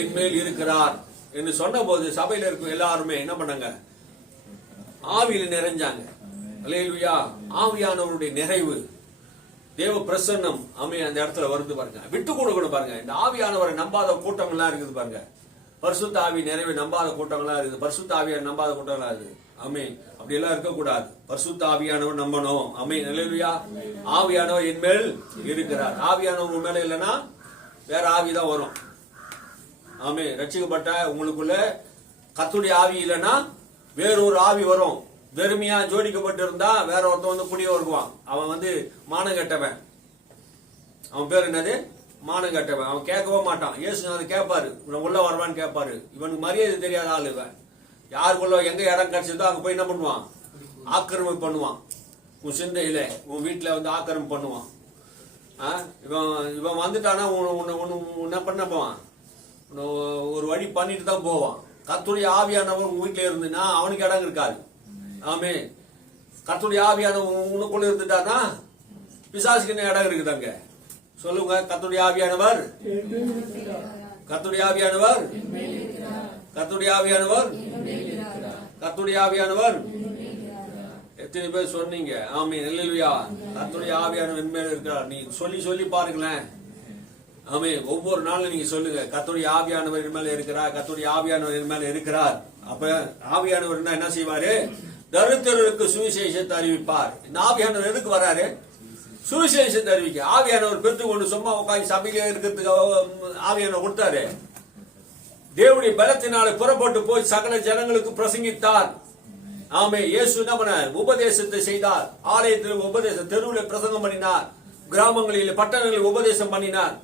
என் மேல் இருக்கிறார் என்று சொன்ன போது சபையில இருக்கும் எல்லாருமே என்ன பண்ணாங்க? ஆவியில நிறைஞ்சாங்க. அல்லேலூயா. ஆவியானவருடைய நிறைவு, தேவ பிரசன்னம் அந்த இடத்துல வருது பாருங்க. விட்டு கொடுக்கணும் பாருங்க. இந்த ஆவியானவரை நம்பாத கூட்டங்கள்லாம் இருக்குது பாருங்க. பரிசுத்த ஆவி நிறைவு நம்பாத கூட்டங்களா இருக்குது. பரிசுத்த ஆவியான நம்பாத கூட்டங்களா இருக்குது. ஆமென். அப்படி எல்லாம் இருக்கக்கூடாது. பரிசுத்த ஆவியானவர் நம்பணும். ஆமென். அல்லேலூயா. ஆவியானவர் என் மேல் இருக்கிறார். ஆவியானவர் உன் மேல இல்லைன்னா வேற ஆவிதான் வரும். ஆமென். ரட்சிக்கப்பட்ட உங்களுக்குள்ள கர்த்தருடைய ஆவி இல்லைன்னா வேறொரு ஆவி வரும். வெறுமையா ஜோடிக்கப்பட்டு இருந்தா வேற ஒருத்தன் வந்து குடிய வருவான். அவன் மானம் கெட்டவன். அவன் பேர் என்னது? மானம் கெட்டவன். அவன் கேட்கவே மாட்டான். இயேசு கேட்பாரு, உள்ள வருவான்னு கேட்பாரு. இவனுக்கு மரியாதை தெரியாத ஆள் இவன். யாருக்குள்ள எங்க இடம் கிடைச்சதோ அங்க போய் என்ன பண்ணுவான்? ஆக்கிரமிப்பு பண்ணுவான். உன் சிந்தையில உன் வீட்டுல ஆக்கிரமிப்பு பண்ணுவான். இவன் வந்துட்டானா என்ன பண்ண போவான்? ஒரு வழி பண்ணிட்டு தான் போவான். கர்த்தருடைய ஆவியானவர் உங்க வீட்டுல இருந்துன்னா அவனுக்கு இடம் இருக்காது. ஆமே. கர்த்தருடைய ஆவியானவர் உனக்குள்ள இருந்துட்டானா பிசாசுக்கு என்ன இடம் இருக்குதாங்க? சொல்லுங்க. கர்த்தருடைய ஆவியானவர், கர்த்தருடைய ஆவியானவர், கர்த்தருடைய ஆவியானவர், கர்த்தருடைய ஆவியானவர். எத்தனை பேர் சொன்னீங்க? ஆமென். அல்லேலூயா. கர்த்தருடைய ஆவியானவர் என் மேல இருக்கிறார். நீ சொல்லி பாருங்களேன். ஆமென். ஒவ்வொரு நாளும் நீங்க சொல்லுங்க, கர்த்தருடைய ஆவியானவர் என் மேல இருக்கிறார், கர்த்தருடைய ஆவியானவர் என் மேல இருக்கிறார். அப்ப ஆவியானவர் என்ன செய்வாரு? தரித்திரருக்கு சுவிசேஷத்தை அறிவிப்பார். இந்த ஆவியானவர் எதுக்கு வராரு? சுவிசேஷத்தை அறிவிக்க. ஆவியானவர் பெற்று கொண்டு சும்மா உட்காந்து சபையில இருக்கிறதுக்கு ஆவியானவர் கொடுத்தாரு. தேவனுடைய பலத்தினால புறப்பட்டு போய் சகல ஜனங்களுக்கு பிரசங்கித்தார். ஆமே. இயேசு என்ன பண்ணார்? உபதேசத்தை செய்தார். ஆலயத்தில் உபதேசம், தெருவில் பிரசங்கம் பண்ணினார், கிராமங்களில் பட்டணங்களில் உபதேசம் பண்ணினார்.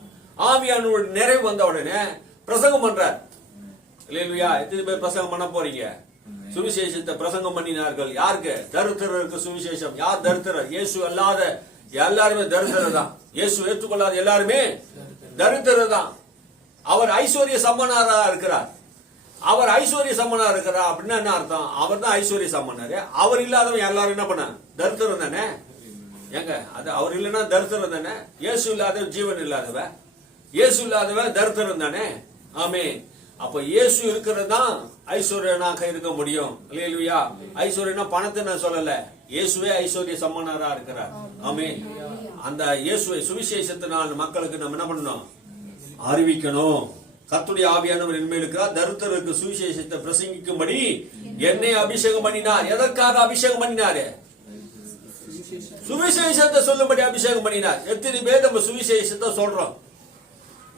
ஆவியானவர் நிறைவு வந்த உடனே பிரசங்கம் பண்றார். இல்லையா? எத்தனை பேர் பிரசங்கம் பண்ண போறீங்க? சுவிசேஷத்தை பிரசங்கம் பண்ணினார்கள். யாருக்கு? தரித்திரருக்கு சுவிசேஷம். யார் தரித்திரர்? இயேசு அல்லாத எல்லாருமே தரித்திரர் தான். இயேசு ஏற்றுக்கொள்ளாத எல்லாருமே தரித்திரர் தான். அவர் ஐஸ்வர்ய சம்பனரா இருக்கிறார். அவர் ஐஸ்வர்ய சம்பனரா இருக்கிறார் அப்படின்னா என்ன அர்த்தம்? அவர் தான் ஐஸ்வர்ய சம்பனர். அவர் இல்லாதவன் எல்லாரும் என்ன பண்ண? தரித்திரம் தானே. ஏங்க அது அவர் இல்லைன்னா தரித்திரம் தானே. இயேசு இல்லாத ஜீவன் இல்லாதவன், இயேசு இல்லாதவன் தரித்திரம் தானே. ஆமே. அப்ப இயேசு இருக்கிறது தான் ஐஸ்வர்யனாக இருக்க முடியும். அல்லேலூயா. ஐஸ்வர்யனா பணத்தை நான் சொல்லல, இயேசுவே ஐஸ்வர்ய சம்பனரா இருக்கிறார். ஆமே. அந்த இயேசுவை சுவிசேஷத்தினால் மக்களுக்கு நம்ம என்ன பண்ணணும்? அறிவிக்கணும். கர்த்தருடைய ஆவியானவர் என் மேல் இருக்கிறார், தரித்திரருக்கு சுவிசேஷத்தை பிரசங்கிக்கும்படி என்னை அபிஷேகம் பண்ணினார். எதற்காக அபிஷேகம் பண்ணினாரு? சுவிசேஷத்தை சொல்லும்படி அபிஷேகம் பண்ணினார். எத்தனை பேர் நம்ம சுவிசேஷத்தை சொல்றோம்?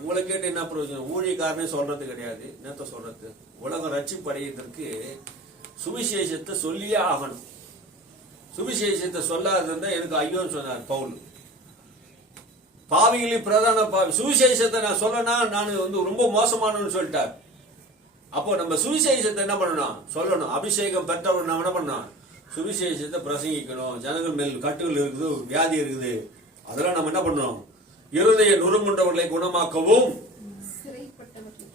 உங்களை கேட்டு என்ன பிரயோஜனம்? ஊழியக்காரனே சொல்றது கிடையாது. என்னத்த சொல்றது? உலகம் ரட்சிப்படையதற்கு சுவிசேஷத்தை சொல்லியே ஆகணும். சுவிசேஷத்தை சொல்லாது இருந்தா எனக்கு ஐயோன்னு சொன்னார் பவுல். பாவிகளின் பிரதான பாவி. சுவிசேஷத்தை நான் சொல்லனா நான் ரொம்ப மோசமானவன்னு சொல்லிட்டார். அப்போ நம்ம சுவிசேஷத்தை என்ன பண்ணணும்? சொல்லணும். அபிஷேகம் பெற்றவர் நம்ம என்ன பண்ணணும்? சுவிசேஷத்தை பிரசங்கிக்கணும். ஜனங்கள் மேல் கட்டுகள் இருக்குது, வியாதி இருக்குது, அதெல்லாம் நம்ம என்ன பண்றோம்? இருதய நொறுங்குண்டவர்களை குணமாக்கவும்,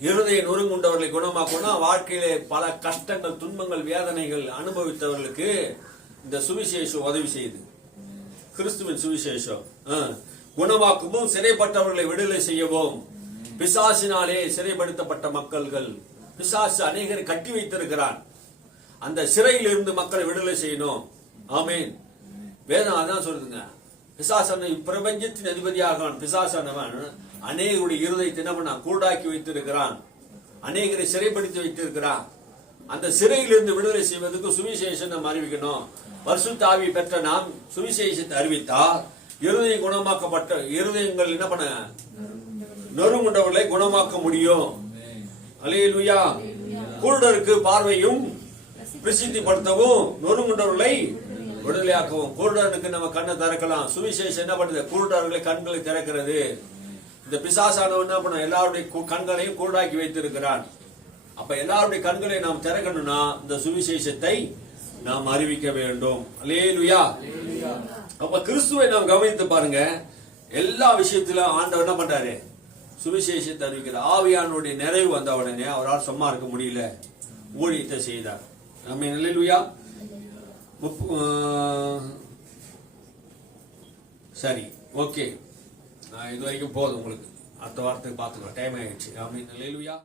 இருதய நொறுங்குண்டவர்களை குணமாக்கணும். வாழ்க்கையிலே பல கஷ்டங்கள், துன்பங்கள், வேதனைகள் அனுபவித்தவர்களுக்கு இந்த சுவிசேஷம் உதவி செய்யுது. கிறிஸ்துவின் சுவிசேஷம் குணமாக்கவும், சிறைப்பட்டவர்களை விடுதலை செய்யவும். பிசாசினாலே சிறைப்படுத்தப்பட்ட மக்கள்கள், பிசாசு அநேகரை கட்டி வைத்திருக்கிறான். அந்த சிறையில் இருந்து மக்களை விடுதலை செய்யணும். ஆமீன். வேதம் அதான் சொல்லுதுங்க. பிசாசான பிரபஞ்சத்தின் அதிபதியாக பிசாசானவன் அநேகருடைய இருதயத்தை என்ன கூடாக்கி வைத்திருக்கிறான், அநேகரை சிறைப்படுத்தி வைத்திருக்கிறான். அந்த சிறையிலிருந்து விடுதலை செய்வதற்கு சுவிசேஷம் நாம் அறிவிக்கணும். பரிசுத்த ஆவி பெற்ற நாம் சுவிசேஷத்தை அறிவித்தால் இருதயம் குணமாக்கப்பட்ட இருதயங்கள் என்ன பண்ண நொறுங்குண்டவர்களை குணமாக்க முடியும். அல்லேலூயா. குருடருக்கு பார்வையும் பிரசித்திப்படுத்தவும், நொறுங்குண்டவர்களை விடுதலையாக்கவும். குருடனுக்கு நம்ம கண்ணை திறக்கலாம். சுவிசேஷம் என்ன பண்ணுது? குருடர்களை கண்களை திறக்கிறது. இந்த பிசாசானவன் என்ன பண்ண எல்லாருடைய கண்களையும் குருடாக்கி வைத்திருக்கிறான். அப்ப எல்லாருடைய கண்களை நாம் திறக்கணும்னா இந்த சுவிசேஷத்தை நாம் அறிவிக்க வேண்டும். அல்லேலூயா. அப்ப கிறிஸ்துவை நாம் கவனித்து பாருங்க. எல்லா விஷயத்திலும் ஆண்டவர் என்ன பண்றாரு? சுவிசேஷத்தை அறிவிக்கிறார். ஆவியானுடைய நிறைவு வந்த உடனே அவரால் சும்மா இருக்க முடியல, ஊழியத்தை செய்தார். ஆமென். அல்லேலூயா. சரி, ஓகே, இது வரைக்கும் போதும் உங்களுக்கு. அடுத்த வாரத்துக்கு பார்த்துக்கலாம். டைம் ஆயிடுச்சு. ஆமென். அல்லேலூயா.